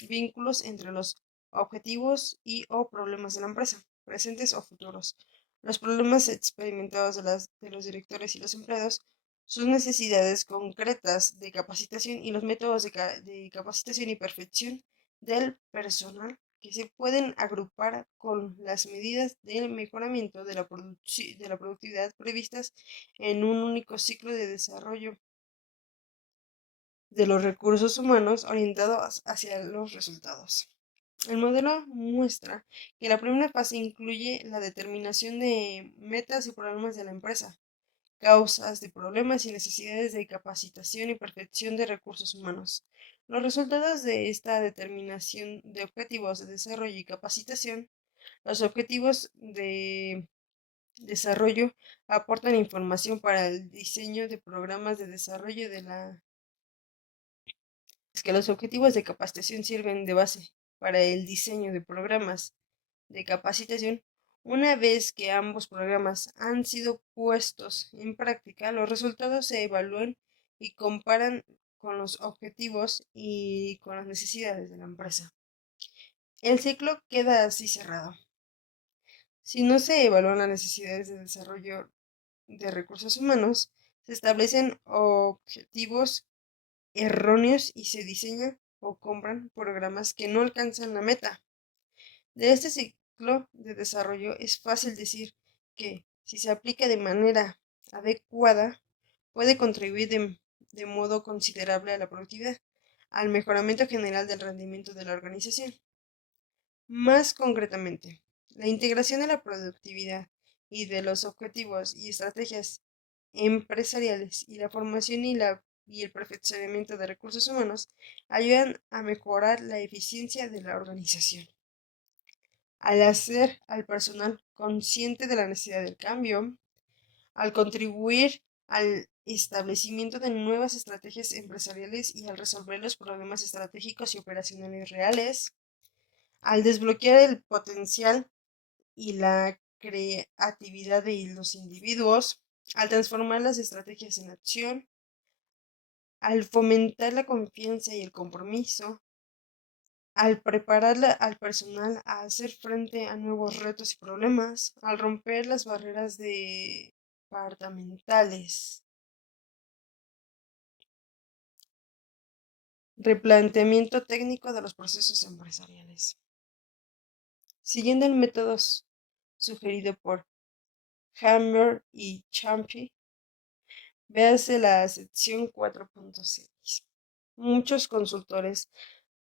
vínculos entre los objetivos y o problemas de la empresa, presentes o futuros. Los problemas experimentados de los directores y los empleados sus necesidades concretas de capacitación y los métodos de capacitación y perfección del personal que se pueden agrupar con las medidas de mejoramiento de de la productividad previstas en un único ciclo de desarrollo de los recursos humanos orientados hacia los resultados. El modelo muestra que la primera fase incluye la determinación de metas y problemas de la empresa, causas de problemas y necesidades de capacitación y perfección de recursos humanos. Los resultados de esta determinación de objetivos de desarrollo y capacitación, los objetivos de desarrollo aportan información para el diseño de programas de desarrollo de la es que los objetivos de capacitación sirven de base para el diseño de programas de capacitación. Una vez que ambos programas han sido puestos en práctica, los resultados se evalúan y comparan con los objetivos y con las necesidades de la empresa. El ciclo queda así cerrado. Si no se evalúan las necesidades de desarrollo de recursos humanos, se establecen objetivos erróneos y se diseñan o compran programas que no alcanzan la meta. De este ciclo de desarrollo es fácil decir que, si se aplica de manera adecuada, puede contribuir de modo considerable a la productividad, al mejoramiento general del rendimiento de la organización. Más concretamente, la integración de la productividad y de los objetivos y estrategias empresariales y la formación y el perfeccionamiento de recursos humanos ayudan a mejorar la eficiencia de la organización. Al hacer al personal consciente de la necesidad del cambio, al contribuir al establecimiento de nuevas estrategias empresariales y al resolver los problemas estratégicos y operacionales reales, al desbloquear el potencial y la creatividad de los individuos, al transformar las estrategias en acción, al fomentar la confianza y el compromiso, al preparar al personal a hacer frente a nuevos retos y problemas, al romper las barreras departamentales, replanteamiento técnico de los procesos empresariales. Siguiendo el método sugerido por Hammer y Champy, véase la sección 4.6. Muchos consultores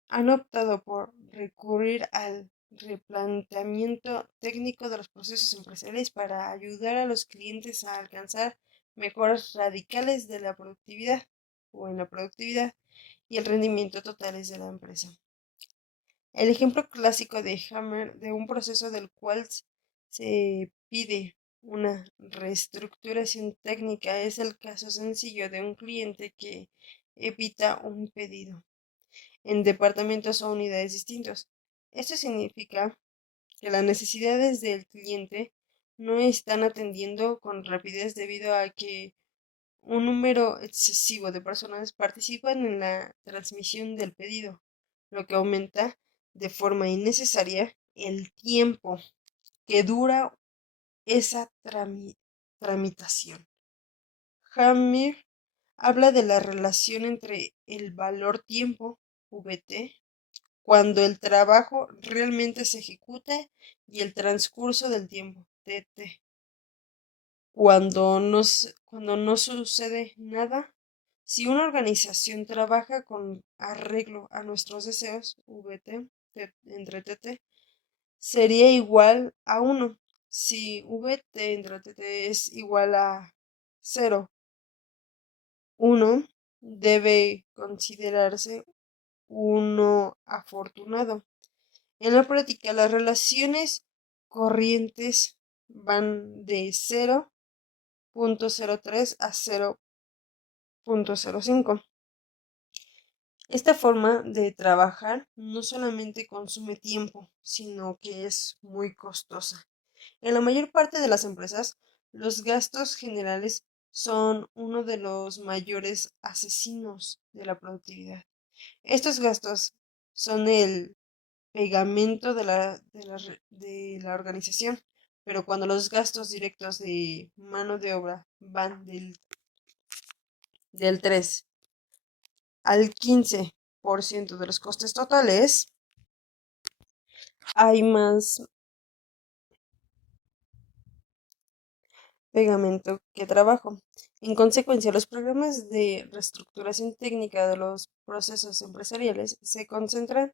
han optado por recurrir al replanteamiento técnico de los procesos empresariales para ayudar a los clientes a alcanzar mejoras radicales de la productividad o en la productividad y el rendimiento totales de la empresa. El ejemplo clásico de Hammer de un proceso del cual se pide una reestructuración técnica es el caso sencillo de un cliente que evita un pedido en departamentos o unidades distintos. Esto significa que las necesidades del cliente no están atendiendo con rapidez debido a que un número excesivo de personas participan en la transmisión del pedido, lo que aumenta de forma innecesaria el tiempo que dura esa tramitación. Hammer habla de la relación entre el valor tiempo, VT, cuando el trabajo realmente se ejecuta y el transcurso del tiempo, TT. Cuando no sucede nada, si una organización trabaja con arreglo a nuestros deseos, VT, entre TT, sería igual a 1. Si VT entre TT es igual a 0, 1 debe considerarse uno afortunado. En la práctica, las relaciones corrientes van de 0.03 a 0.05. Esta forma de trabajar no solamente consume tiempo, sino que es muy costosa. En la mayor parte de las empresas, los gastos generales son uno de los mayores asesinos de la productividad. Estos gastos son el pegamento de la organización, pero cuando los gastos directos de mano de obra van del del 3 al 15% de los costes totales, hay más pegamento que trabajo. En consecuencia, los programas de reestructuración técnica de los procesos empresariales se concentran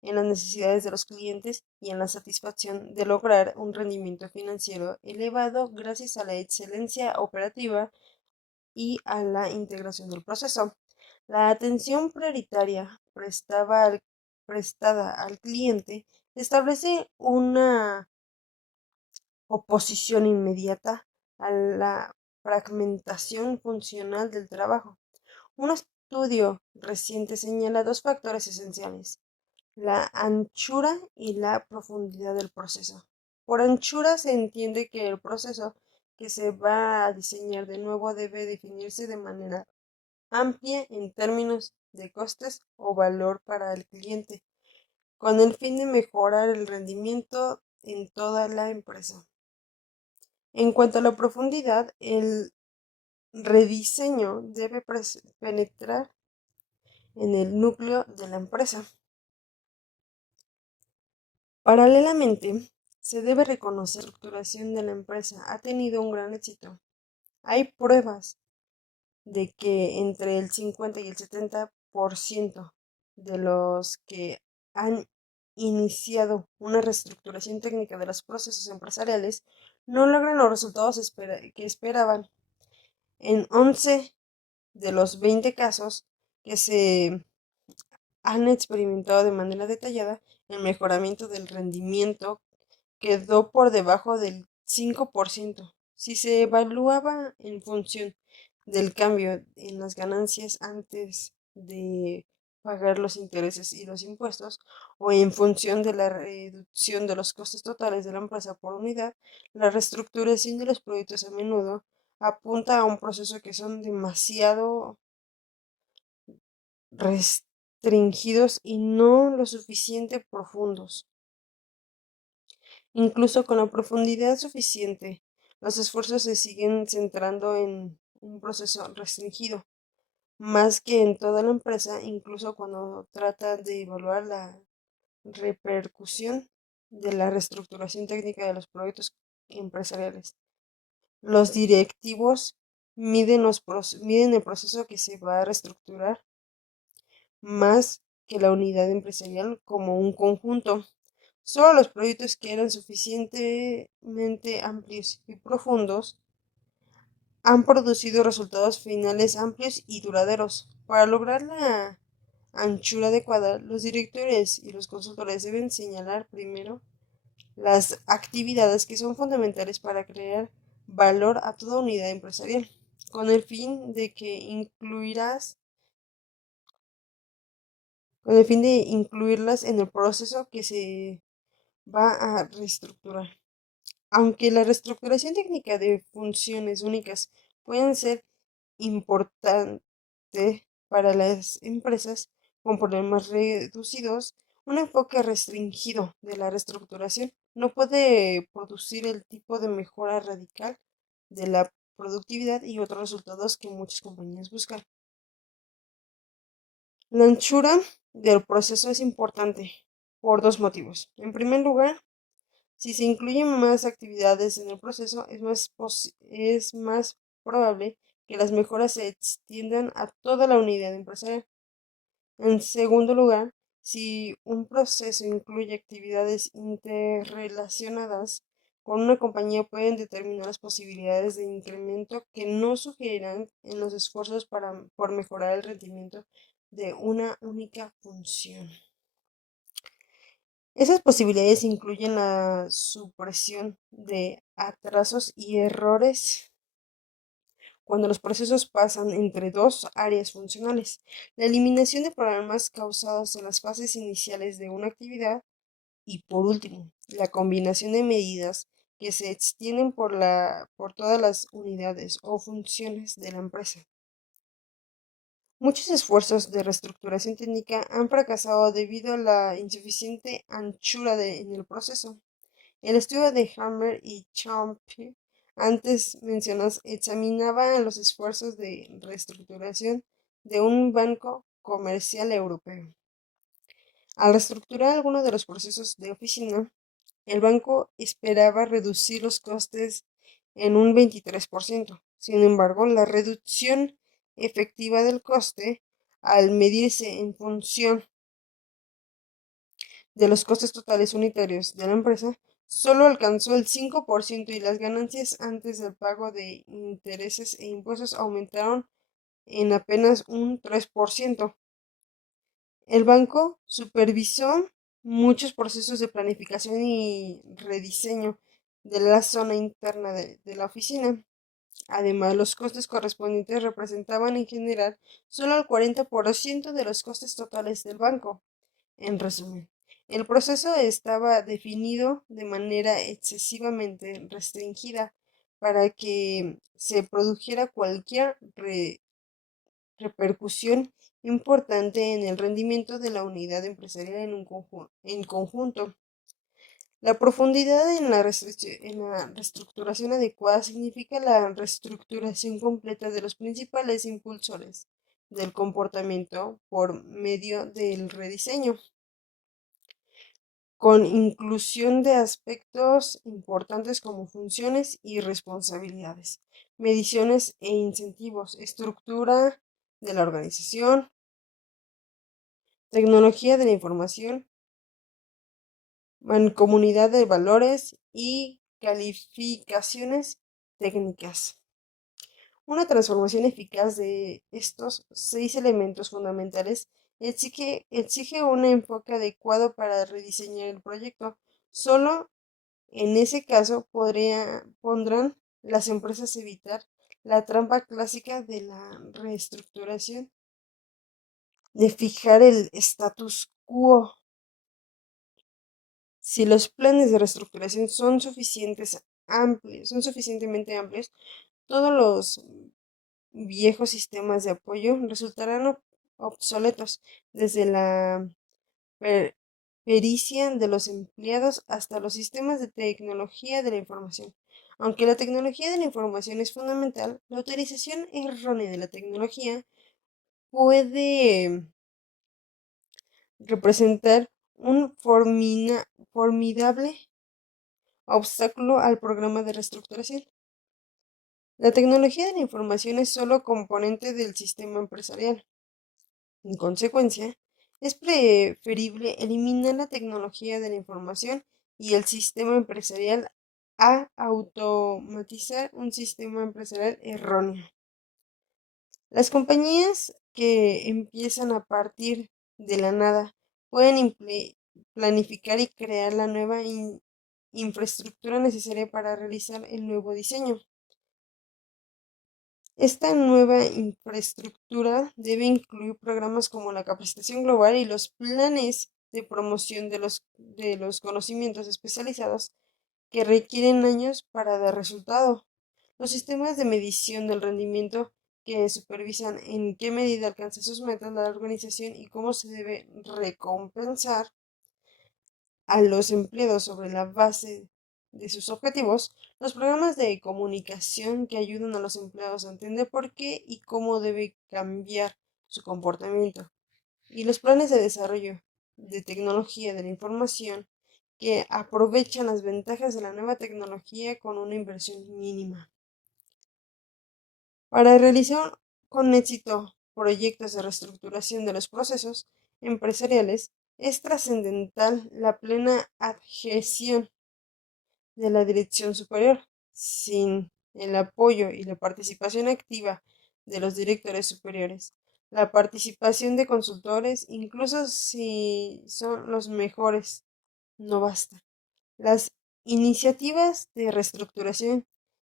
en las necesidades de los clientes y en la satisfacción de lograr un rendimiento financiero elevado gracias a la excelencia operativa y a la integración del proceso. La atención prioritaria prestada al cliente establece una oposición inmediata a la fragmentación funcional del trabajo. Un estudio reciente señala dos factores esenciales: la anchura y la profundidad del proceso. Por anchura se entiende que el proceso que se va a diseñar de nuevo debe definirse de manera amplia en términos de costes o valor para el cliente, con el fin de mejorar el rendimiento en toda la empresa. En cuanto a la profundidad, el rediseño debe penetrar en el núcleo de la empresa. Paralelamente, se debe reconocer que la estructuración de la empresa ha tenido un gran éxito. Hay pruebas de que entre el 50 y el 70% de los que han iniciado una reestructuración técnica de los procesos empresariales no logran los resultados que esperaban. En 11 de los 20 casos que se han experimentado de manera detallada, el mejoramiento del rendimiento quedó por debajo del 5%. Si se evaluaba en función del cambio en las ganancias antes de pagar los intereses y los impuestos, o en función de la reducción de los costes totales de la empresa por unidad, la reestructuración de los proyectos a menudo apunta a un proceso que son demasiado restringidos y no lo suficiente profundos. Incluso con la profundidad suficiente, los esfuerzos se siguen centrando en un proceso restringido, más que en toda la empresa, incluso cuando trata de evaluar la repercusión de la reestructuración técnica de los proyectos empresariales. Los directivos miden el proceso que se va a reestructurar más que la unidad empresarial como un conjunto. Solo los proyectos que eran suficientemente amplios y profundos han producido resultados finales amplios y duraderos. Para lograr la anchura adecuada, los directores y los consultores deben señalar primero las actividades que son fundamentales para crear valor a toda unidad empresarial, con el fin de que incluirlas en el proceso que se va a reestructurar. Aunque la reestructuración técnica de funciones únicas pueden ser importante para las empresas con problemas reducidos, un enfoque restringido de la reestructuración no puede producir el tipo de mejora radical de la productividad y otros resultados que muchas compañías buscan. La anchura del proceso es importante por dos motivos. En primer lugar, si se incluyen más actividades en el proceso, es más probable que las mejoras se extiendan a toda la unidad empresarial. En segundo lugar, si un proceso incluye actividades interrelacionadas con una compañía, pueden determinar las posibilidades de incremento que no sugerirán en los esfuerzos por mejorar el rendimiento de una única función. Esas posibilidades incluyen la supresión de atrasos y errores cuando los procesos pasan entre dos áreas funcionales, la eliminación de problemas causados en las fases iniciales de una actividad y, por último, la combinación de medidas que se extienden por todas las unidades o funciones de la empresa. Muchos esfuerzos de reestructuración técnica han fracasado debido a la insuficiente anchura en el proceso. El estudio de Hammer y Champion antes mencionados examinaba los esfuerzos de reestructuración de un banco comercial europeo. Al reestructurar algunos de los procesos de oficina, el banco esperaba reducir los costes en un 23%. Sin embargo, la reducción efectiva del coste, al medirse en función de los costes totales unitarios de la empresa, solo alcanzó el 5% y las ganancias antes del pago de intereses e impuestos aumentaron en apenas un 3%. El banco supervisó muchos procesos de planificación y rediseño de la zona interna de la oficina. Además, los costes correspondientes representaban en general solo el 40% de los costes totales del banco. En resumen, el proceso estaba definido de manera excesivamente restringida para que se produjera cualquier repercusión importante en el rendimiento de la unidad empresarial en conjunto. La profundidad en la reestructuración adecuada significa la reestructuración completa de los principales impulsores del comportamiento por medio del rediseño, con inclusión de aspectos importantes como funciones y responsabilidades, mediciones e incentivos, estructura de la organización, tecnología de la información, mancomunidad de valores y calificaciones técnicas. Una transformación eficaz de estos 6 elementos fundamentales exige un enfoque adecuado para rediseñar el proyecto. Solo en ese caso pondrán las empresas evitar la trampa clásica de la reestructuración, de fijar el status quo. Si los planes de reestructuración son suficientemente amplios, todos los viejos sistemas de apoyo resultarán obsoletos, desde la pericia de los empleados hasta los sistemas de tecnología de la información. Aunque la tecnología de la información es fundamental, la utilización errónea de la tecnología puede representar un formidable obstáculo al programa de reestructuración. La tecnología de la información es solo componente del sistema empresarial. En consecuencia, es preferible eliminar la tecnología de la información y el sistema empresarial a automatizar un sistema empresarial erróneo. Las compañías que empiezan a partir de la nada pueden planificar y crear la nueva infraestructura necesaria para realizar el nuevo diseño. Esta nueva infraestructura debe incluir programas como la capacitación global y los planes de promoción de los conocimientos especializados que requieren años para dar resultado. Los sistemas de medición del rendimiento que supervisan en qué medida alcanza sus metas la organización y cómo se debe recompensar a los empleados sobre la base de sus objetivos, los programas de comunicación que ayudan a los empleados a entender por qué y cómo debe cambiar su comportamiento, y los planes de desarrollo de tecnología de la información que aprovechan las ventajas de la nueva tecnología con una inversión mínima. Para realizar con éxito proyectos de reestructuración de los procesos empresariales, es trascendental la plena adhesión de la dirección superior. Sin el apoyo y la participación activa de los directores superiores, la participación de consultores, incluso si son los mejores, no basta. Las iniciativas de reestructuración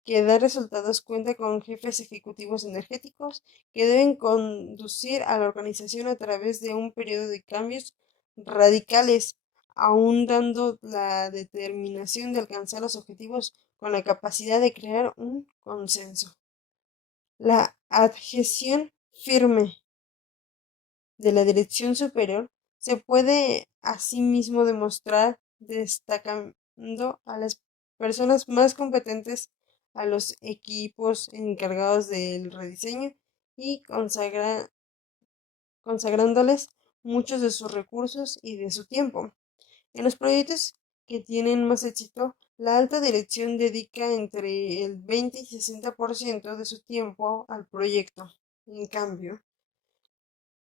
que dan resultados cuenta con jefes ejecutivos energéticos que deben conducir a la organización a través de un periodo de cambios radicales, aun dando la determinación de alcanzar los objetivos con la capacidad de crear un consenso. La adhesión firme de la dirección superior se puede asimismo demostrar destacando a las personas más competentes a los equipos encargados del rediseño y consagrándoles muchos de sus recursos y de su tiempo. En los proyectos que tienen más éxito, la alta dirección dedica entre el 20 y 60% de su tiempo al proyecto. En cambio,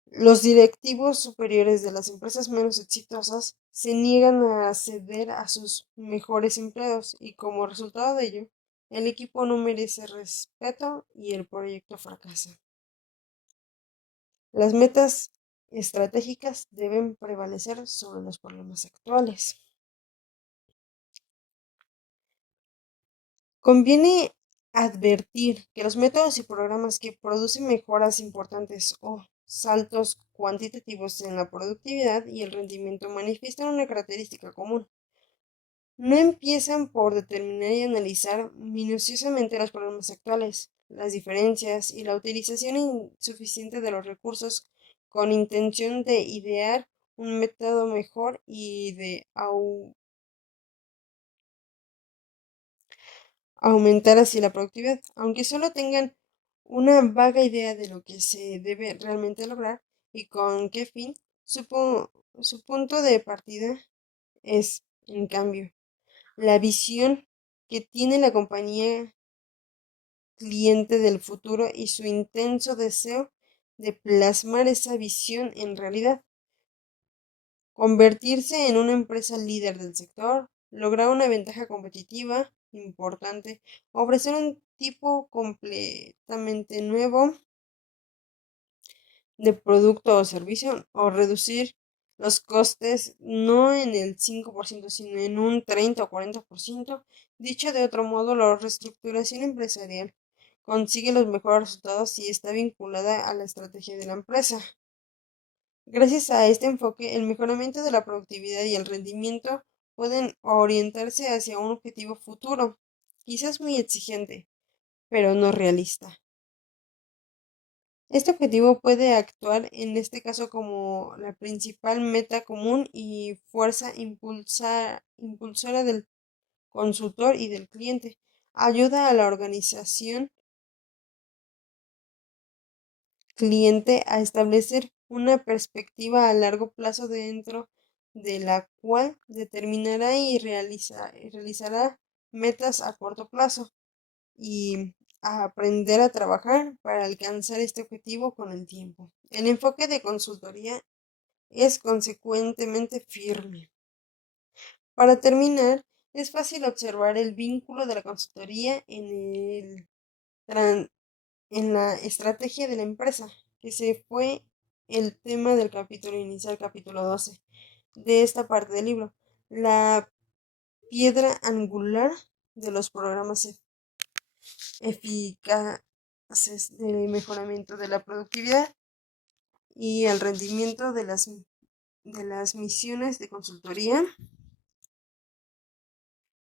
los directivos superiores de las empresas menos exitosas se niegan a ceder a sus mejores empleados y como resultado de ello, el equipo no merece respeto y el proyecto fracasa. Las metas estratégicas deben prevalecer sobre los problemas actuales. Conviene advertir que los métodos y programas que producen mejoras importantes o saltos cuantitativos en la productividad y el rendimiento manifiestan una característica común. No empiezan por determinar y analizar minuciosamente los problemas actuales, las diferencias y la utilización insuficiente de los recursos con intención de idear un método mejor y de aumentar así la productividad. Aunque solo tengan una vaga idea de lo que se debe realmente lograr y con qué fin, su punto de partida es, en cambio, la visión que tiene la compañía cliente del futuro y su intenso deseo de plasmar esa visión en realidad. Convertirse en una empresa líder del sector, lograr una ventaja competitiva importante, ofrecer un tipo completamente nuevo de producto o servicio o reducir los costes no en el 5% sino en un 30 o 40%. Dicho de otro modo, la reestructuración empresarial consigue los mejores resultados si está vinculada a la estrategia de la empresa. Gracias a este enfoque, el mejoramiento de la productividad y el rendimiento pueden orientarse hacia un objetivo futuro, quizás muy exigente, pero no realista. Este objetivo puede actuar en este caso como la principal meta común y fuerza impulsora del consultor y del cliente. Ayuda a la organización cliente a establecer una perspectiva a largo plazo dentro de la cual determinará y realizará metas a corto plazo y a aprender a trabajar para alcanzar este objetivo con el tiempo. El enfoque de consultoría es consecuentemente firme. Para terminar, es fácil observar el vínculo de la consultoría en la estrategia de la empresa, que se fue el tema del capítulo inicial, capítulo 12 de esta parte del libro, la piedra angular de los programas eficaces de mejoramiento de la productividad y el rendimiento de las misiones de consultoría.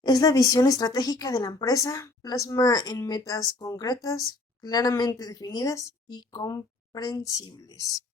Es la visión estratégica de la empresa, plasma en metas concretas, claramente definidas y comprensibles.